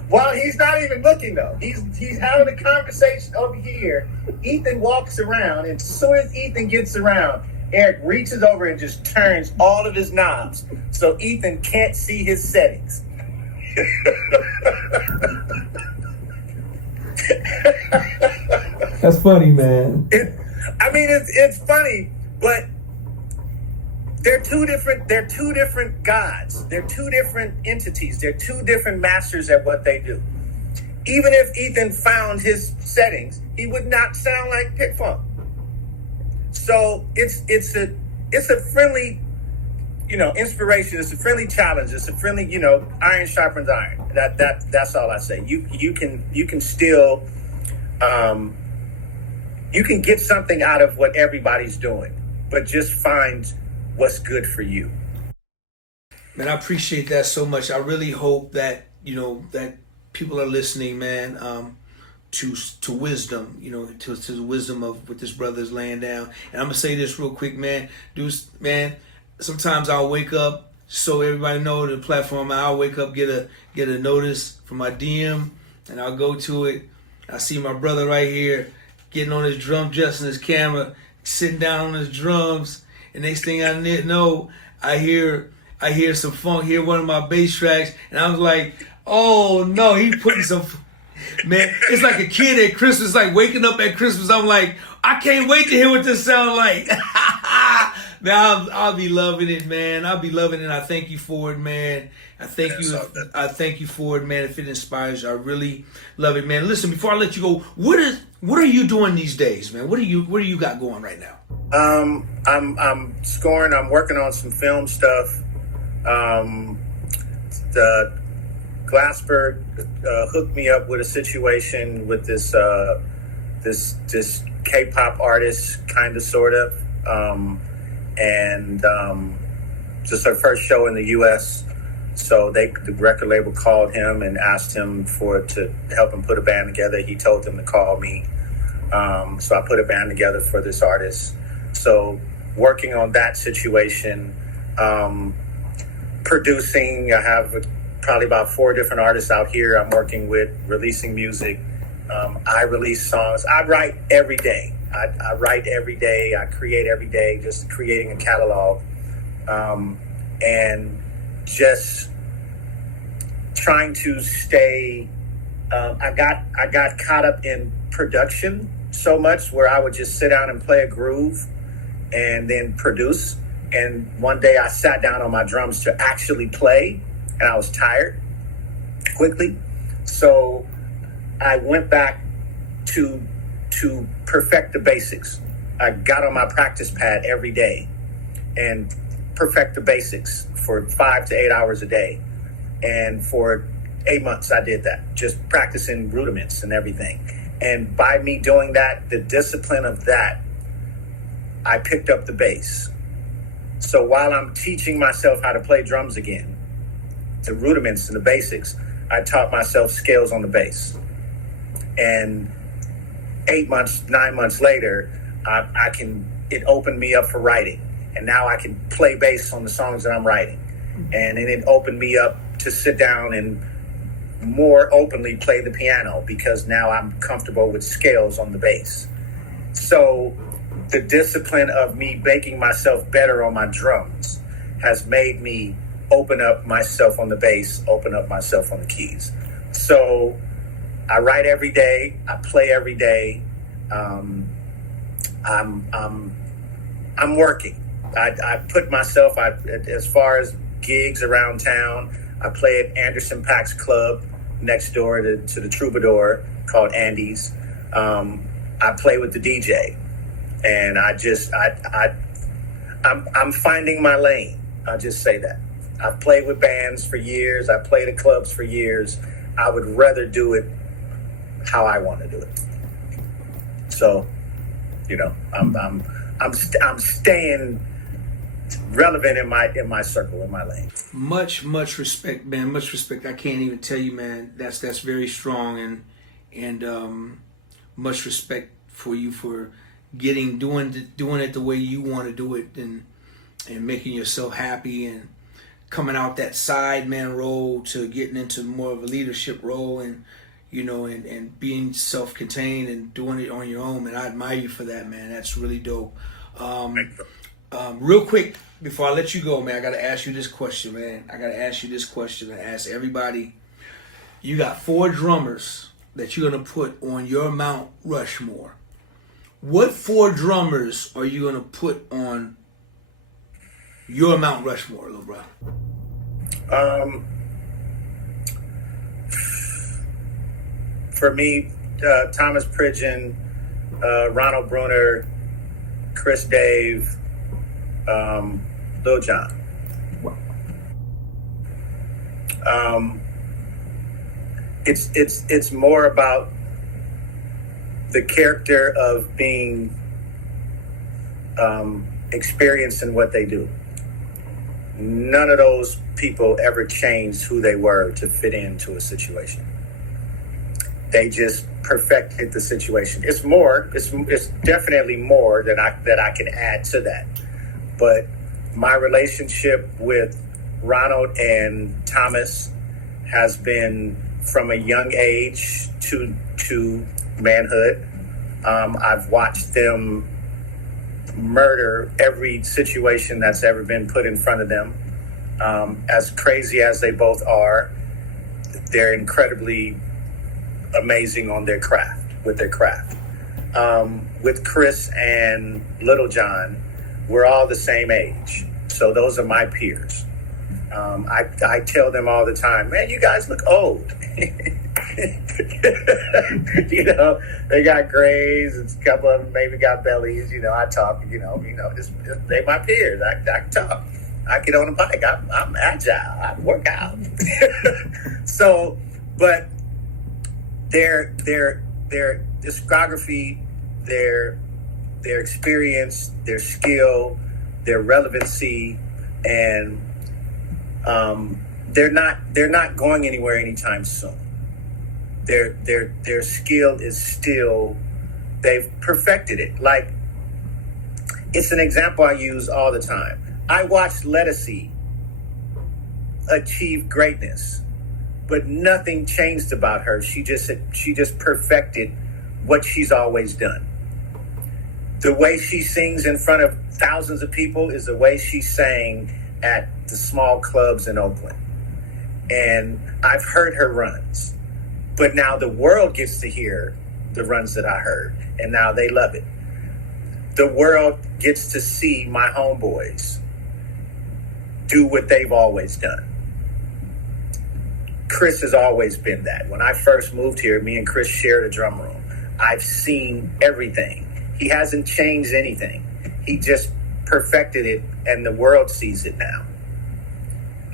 While he's not even looking, though, he's having a conversation over here. Ethan walks around, and as soon as Ethan gets around, Eric reaches over and just turns all of his knobs so Ethan can't see his settings. That's funny, man. It's funny, but they're two different gods. They're two different entities. They're two different masters at what they do. Even if Ethan found his settings, he would not sound like Pick Funk. So it's a friendly, inspiration. It's a friendly challenge. It's a friendly, iron sharpens iron. That's all I say. You can still, you can get something out of what everybody's doing, but just find what's good for you. Man, I appreciate that so much. I really hope that, that people are listening, man, to wisdom, to the wisdom of what this brother is laying down. And I'm going to say this real quick, man. Man, sometimes I'll wake up, so everybody know the platform, I'll wake up, get a notice from my DM, and I'll go to it. I see my brother right here getting on his drum, adjusting his camera, sitting down on his drums. And next thing I know, I hear some funk, hear one of my bass tracks, and I was like, oh no, he putting some, man, it's like a kid at Christmas, like waking up at Christmas. I'm like, I can't wait to hear what this sounds like. Man, I'll be loving it, man. I'll be loving it. I thank you for it, man. I thank you for it, man. If it inspires you, I really love it, man. Listen, before I let you go, what are you doing these days, man? What do you got going right now? I'm scoring. I'm working on some film stuff. The Glassberg hooked me up with a situation with this K-pop artist, kind of, sort of, and just her first show in the U.S. So the record label called him and asked him to help him put a band together. He told them to call me. So I put a band together for this artist. So working on that situation, producing. I have probably about 4 different artists out here I'm working with, releasing music. I release songs. I write every day. I write every day. I create every day, just creating a catalog. And just trying to stay. I got caught up in production so much where I would just sit down and play a groove and then produce. And one day I sat down on my drums to actually play, and I was tired quickly. So I went back to perfect the basics. I got on my practice pad every day and perfect the basics for 5 to 8 hours a day. And for 8 months I did that, just practicing rudiments and everything. And by me doing that, the discipline of that, I picked up the bass. So while I'm teaching myself how to play drums again, the rudiments and the basics, I taught myself scales on the bass. And 8 months, 9 months later, it opened me up for writing. And now I can play bass on the songs that I'm writing. And then it opened me up to sit down and more openly play the piano, because now I'm comfortable with scales on the bass. So the discipline of me making myself better on my drums has made me open up myself on the bass, open up myself on the keys. So I write every day. I play every day. I'm working. I put myself, as far as gigs around town, I play at Anderson Paak's club next door to the Troubadour called Andy's. I play with the DJ, and I'm finding my lane. I'll just say that. I've played with bands for years. I played at clubs for years. I would rather do it how I want to do it. So, I'm staying relevant in my circle, in my lane. Much respect, man. Much respect. I can't even tell you, man. That's very strong, and much respect for you for doing it the way you want to do it, and making yourself happy, and coming out that sideman role to getting into more of a leadership role, and and being self-contained and doing it on your own, man. I admire you for that, man. That's really dope. Real quick, before I let you go, man, I got to ask you this question, man. I ask everybody. You got 4 drummers that you're going to put on your Mount Rushmore. What 4 drummers are you going to put on your Mount Rushmore, little bro? For me, Thomas Pridgeon, Ronald Bruner, Chris Dave, Lil Jon. It's more about the character of being experienced in what they do. None of those people ever changed who they were to fit into a situation. They just perfected the situation. It's definitely more that I can add to that. But my relationship with Ronald and Thomas has been from a young age to manhood. I've watched them murder every situation that's ever been put in front of them. As crazy as they both are, they're incredibly amazing on their craft. With Chris and Little John, we're all the same age, so those are my peers. I tell them all the time, man, you guys look old. They got grays, and a couple of them maybe got bellies. I talk. They my peers. I can talk. I get on a bike. I'm agile. I work out. So, but their discography, their experience, their skill, their relevancy, and they're not going anywhere anytime soon. Their skill is still, they've perfected it. Like, it's an example I use all the time. I watched Lettucey achieve greatness, but nothing changed about her. She just perfected what she's always done. The way she sings in front of thousands of people is the way she sang at the small clubs in Oakland. And I've heard her runs, but now the world gets to hear the runs that I heard, and now they love it. The world gets to see my homeboys do what they've always done. Chris has always been that. When I first moved here, me and Chris shared a drum room. I've seen everything. He hasn't changed anything. He just perfected it, and the world sees it now.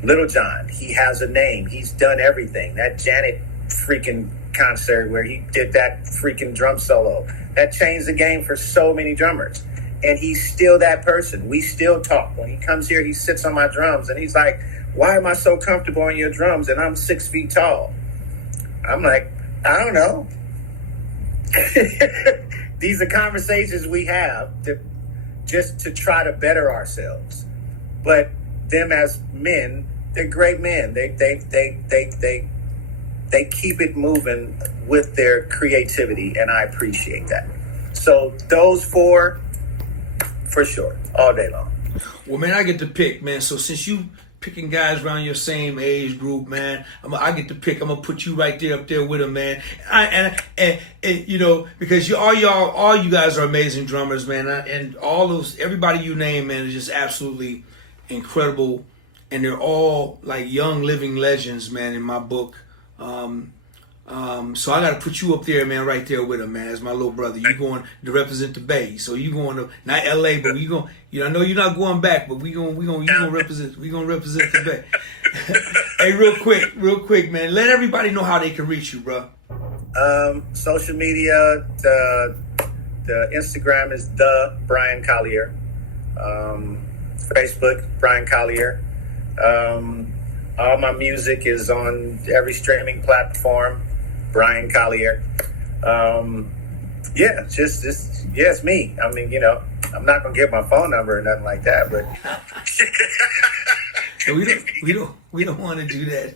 Little John, he has a name. He's done everything. That Janet freaking concert where he did that freaking drum solo, that changed the game for so many drummers. And he's still that person. We still talk. When he comes here, he sits on my drums, and he's like, why am I so comfortable on your drums and I'm 6 feet tall? I'm like, I don't know. These are conversations we have just to try to better ourselves. But them as men, they're great men. They keep it moving with their creativity, and I appreciate that. So those 4, for sure, all day long. Well, man, I get to pick, man. So since you picking guys around your same age group, man. I get to pick. I'm gonna put you right there up there with them, man. And you know, because all you guys are amazing drummers, man. And everybody you name, man, is just absolutely incredible. And they're all like young living legends, man, in my book. So I got to put you up there, man, right there with him, man, as my little brother. You going to represent the Bay, so you going to not L.A., but we going. I know you're not going back, but you gonna represent the Bay. Hey, real quick, man, let everybody know how they can reach you, bro. Social media, the Instagram is the Brian Collier. Facebook, Brian Collier. All my music is on every streaming platform, Brian Collier. It's me. I mean, you know, I'm not gonna give my phone number or nothing like that, but we don't want to do that.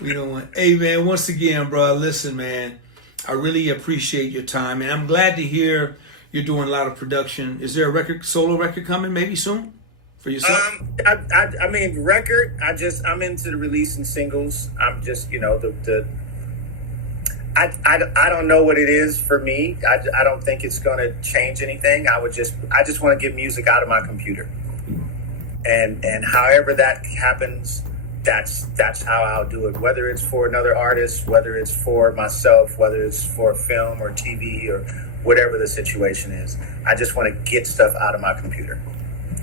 We don't want. Hey, man, once again, bro, listen, man, I really appreciate your time, and I'm glad to hear you're doing a lot of production. Is there a solo record coming maybe soon for yourself? I mean, record. I'm into the releasing singles. I'm just, you know, I don't know what it is for me. I don't think it's going to change anything. I just want to get music out of my computer, and however that happens, that's how I'll do it. Whether it's for another artist, whether it's for myself, whether it's for film or TV or whatever the situation is, I just want to get stuff out of my computer.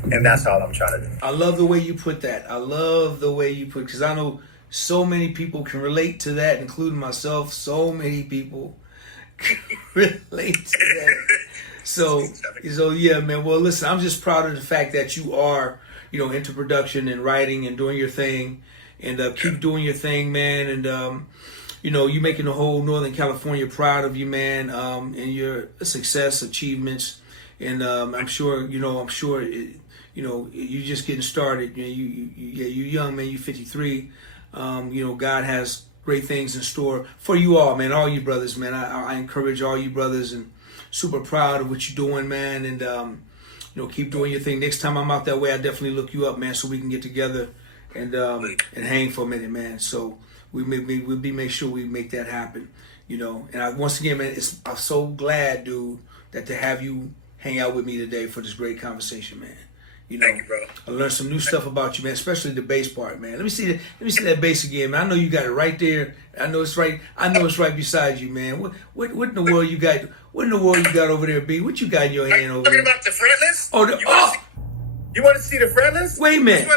And that's all I'm trying to do. I love the way you put that. Because I know so many people can relate to that, including myself. So many people can relate to that. So yeah, man. Well, listen, I'm just proud of the fact that you are, you know, into production and writing and doing your thing, and keep doing your thing, man. And you know, you making the whole Northern California proud of you, man, and your success, achievements, and I'm sure you know, you're just getting started. You're young, man. You're 53. You know, God has great things in store for you all, man. All you brothers, man. I encourage all you brothers, and super proud of what you're doing, man. And you know, keep doing your thing. Next time I'm out that way, I definitely look you up, man, so we can get together and hang for a minute, man. So we'll make sure we make that happen, you know. And once again, man, I'm so glad, dude, that to have you hang out with me today for this great conversation, man. You know, thank you, bro. I learned some new stuff about you, man, especially the bass part, man. Let me see that bass again, man. I know you got it right there. I know it's right beside you, man. What in the world you got? What in the world you got over there, B? What you got in your hand over there? Talking about the fretless? Oh, you want to see the fretless? Wait a minute.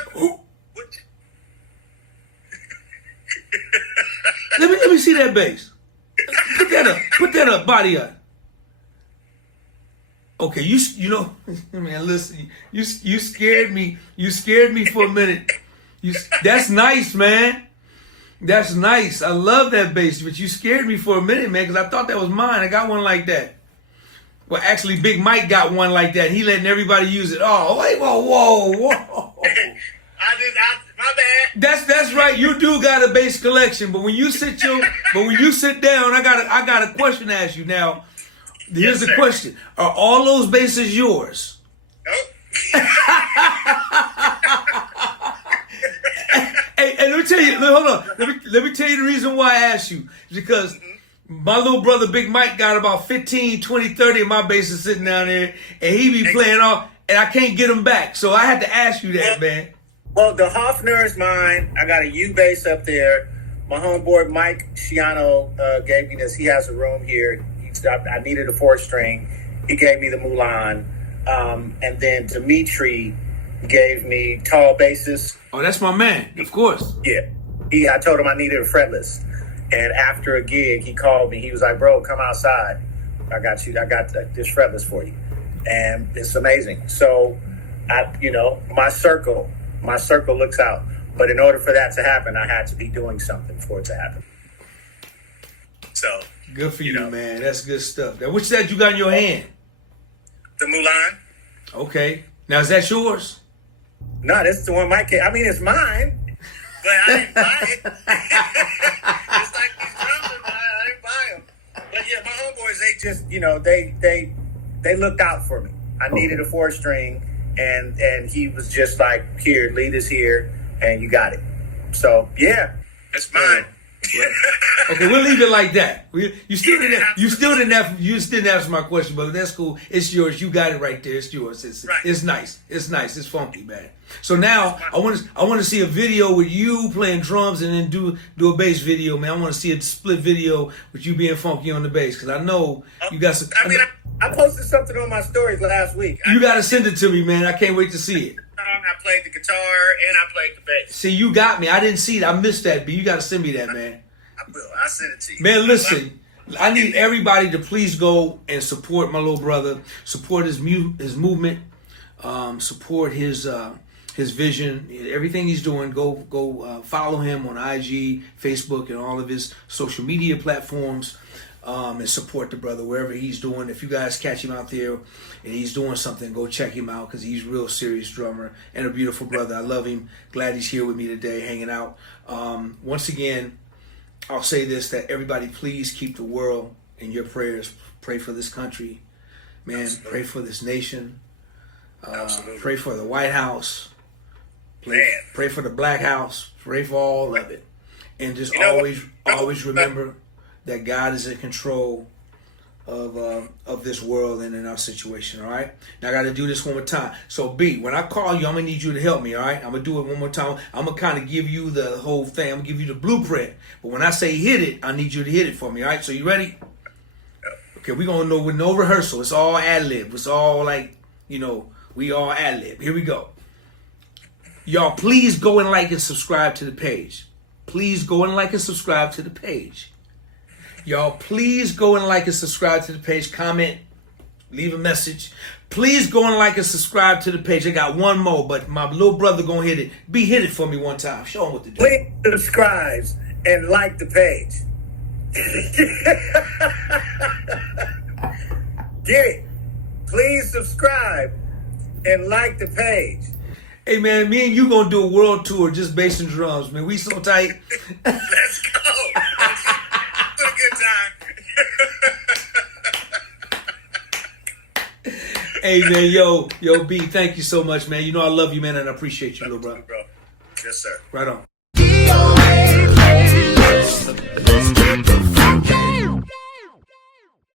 Let me see that bass. Put that up. Body up. Okay, you know, man, listen, you scared me. You scared me for a minute. That's nice, man. That's nice. I love that bass, but you scared me for a minute, man, because I thought that was mine. I got one like that. Well, actually, Big Mike got one like that. He letting everybody use it. Oh, wait, whoa. My bad. That's right. You do got a bass collection, but when you sit down, I got a question to ask you now. Here's the question: are all those bases yours? Nope. Hey, let me tell you. Hold on. Let me tell you the reason why I asked you. It's because my little brother Big Mike got about 15, 20, 30 of my bases sitting down there, and he be playing all, and I can't get them back. So I had to ask you that, man. Well, the Hofner is mine. I got a U bass up there. My homeboy Mike Shiano gave me this. He has a room here. I needed a 4-string. He gave me the Mulan. And then Dimitri gave me tall basses. Oh, that's my man, of course. Yeah. I told him I needed a fretless. And after a gig, he called me. He was like, bro, come outside. I got this fretless for you. And it's amazing. So, my circle looks out. But in order for that to happen, I had to be doing something for it to happen. So... Good for you, man. That's good stuff. Now, which set you got in your hand? The Mulan. Okay. Now, is that yours? No, that's the one Mike. I mean, it's mine, but I didn't buy it. It's like these drums, I didn't buy them. But yeah, my homeboys, they just, they looked out for me. I needed a 4-string, and he was just like, "Here, lead us here, and you got it." So yeah, that's mine. Okay, we'll leave it like that. You still didn't answer my question, but that's cool. It's yours. You got it right there. It's yours. It's nice. It's nice. It's funky, man. So now I want to see a video with you playing drums and then do a bass video, man. I want to see a split video with you being funky on the bass, because I know you got some. I posted something on my stories last week. You got to send it to me, man. I can't wait to see it. I played the guitar and I played the bass. See, you got me. I didn't see it. I missed that, but you got to send me that, man. I will. I'll send it to you. Man, listen. I need everybody to please go and support my little brother. Support his movement. Support his vision. Everything he's doing. Go follow him on IG, Facebook, and all of his social media platforms. And support the brother wherever he's doing. If you guys catch him out there and he's doing something, go check him out, because he's a real serious drummer and a beautiful brother. I love him. Glad he's here with me today, hanging out. Once again, I'll say this, that everybody please keep the world in your prayers. Pray for this country. Man, Absolutely. Pray for this nation. Absolutely. Pray for the White House. Pray for the Black House. Pray for all of it. And just always remember that God is in control of this world and in our situation, all right? Now, I got to do this one more time. So, B, when I call you, I'm going to need you to help me, all right? I'm going to do it one more time. I'm going to kind of give you the whole thing. I'm going to give you the blueprint. But when I say hit it, I need you to hit it for me, all right? So, you ready? Okay, we're going to know with no rehearsal. It's all ad-lib. It's all like, we all ad-lib. Here we go. Y'all, please go and like and subscribe to the page. Please go and like and subscribe to the page. Y'all, please go and like and subscribe to the page. Comment, leave a message. Please go and like and subscribe to the page. I got one more, but my little brother gonna hit it. B, hit it for me one time. Show him what to do. Please subscribe and like the page. Get it? Please subscribe and like the page. Hey, man, me and you gonna do a world tour just bass and drums, man. We so tight. Let's go. What a good time. Hey, man, yo, B, thank you so much, man. You know I love you, man, and I appreciate you, little brother. Bro. Yes, sir. Right on.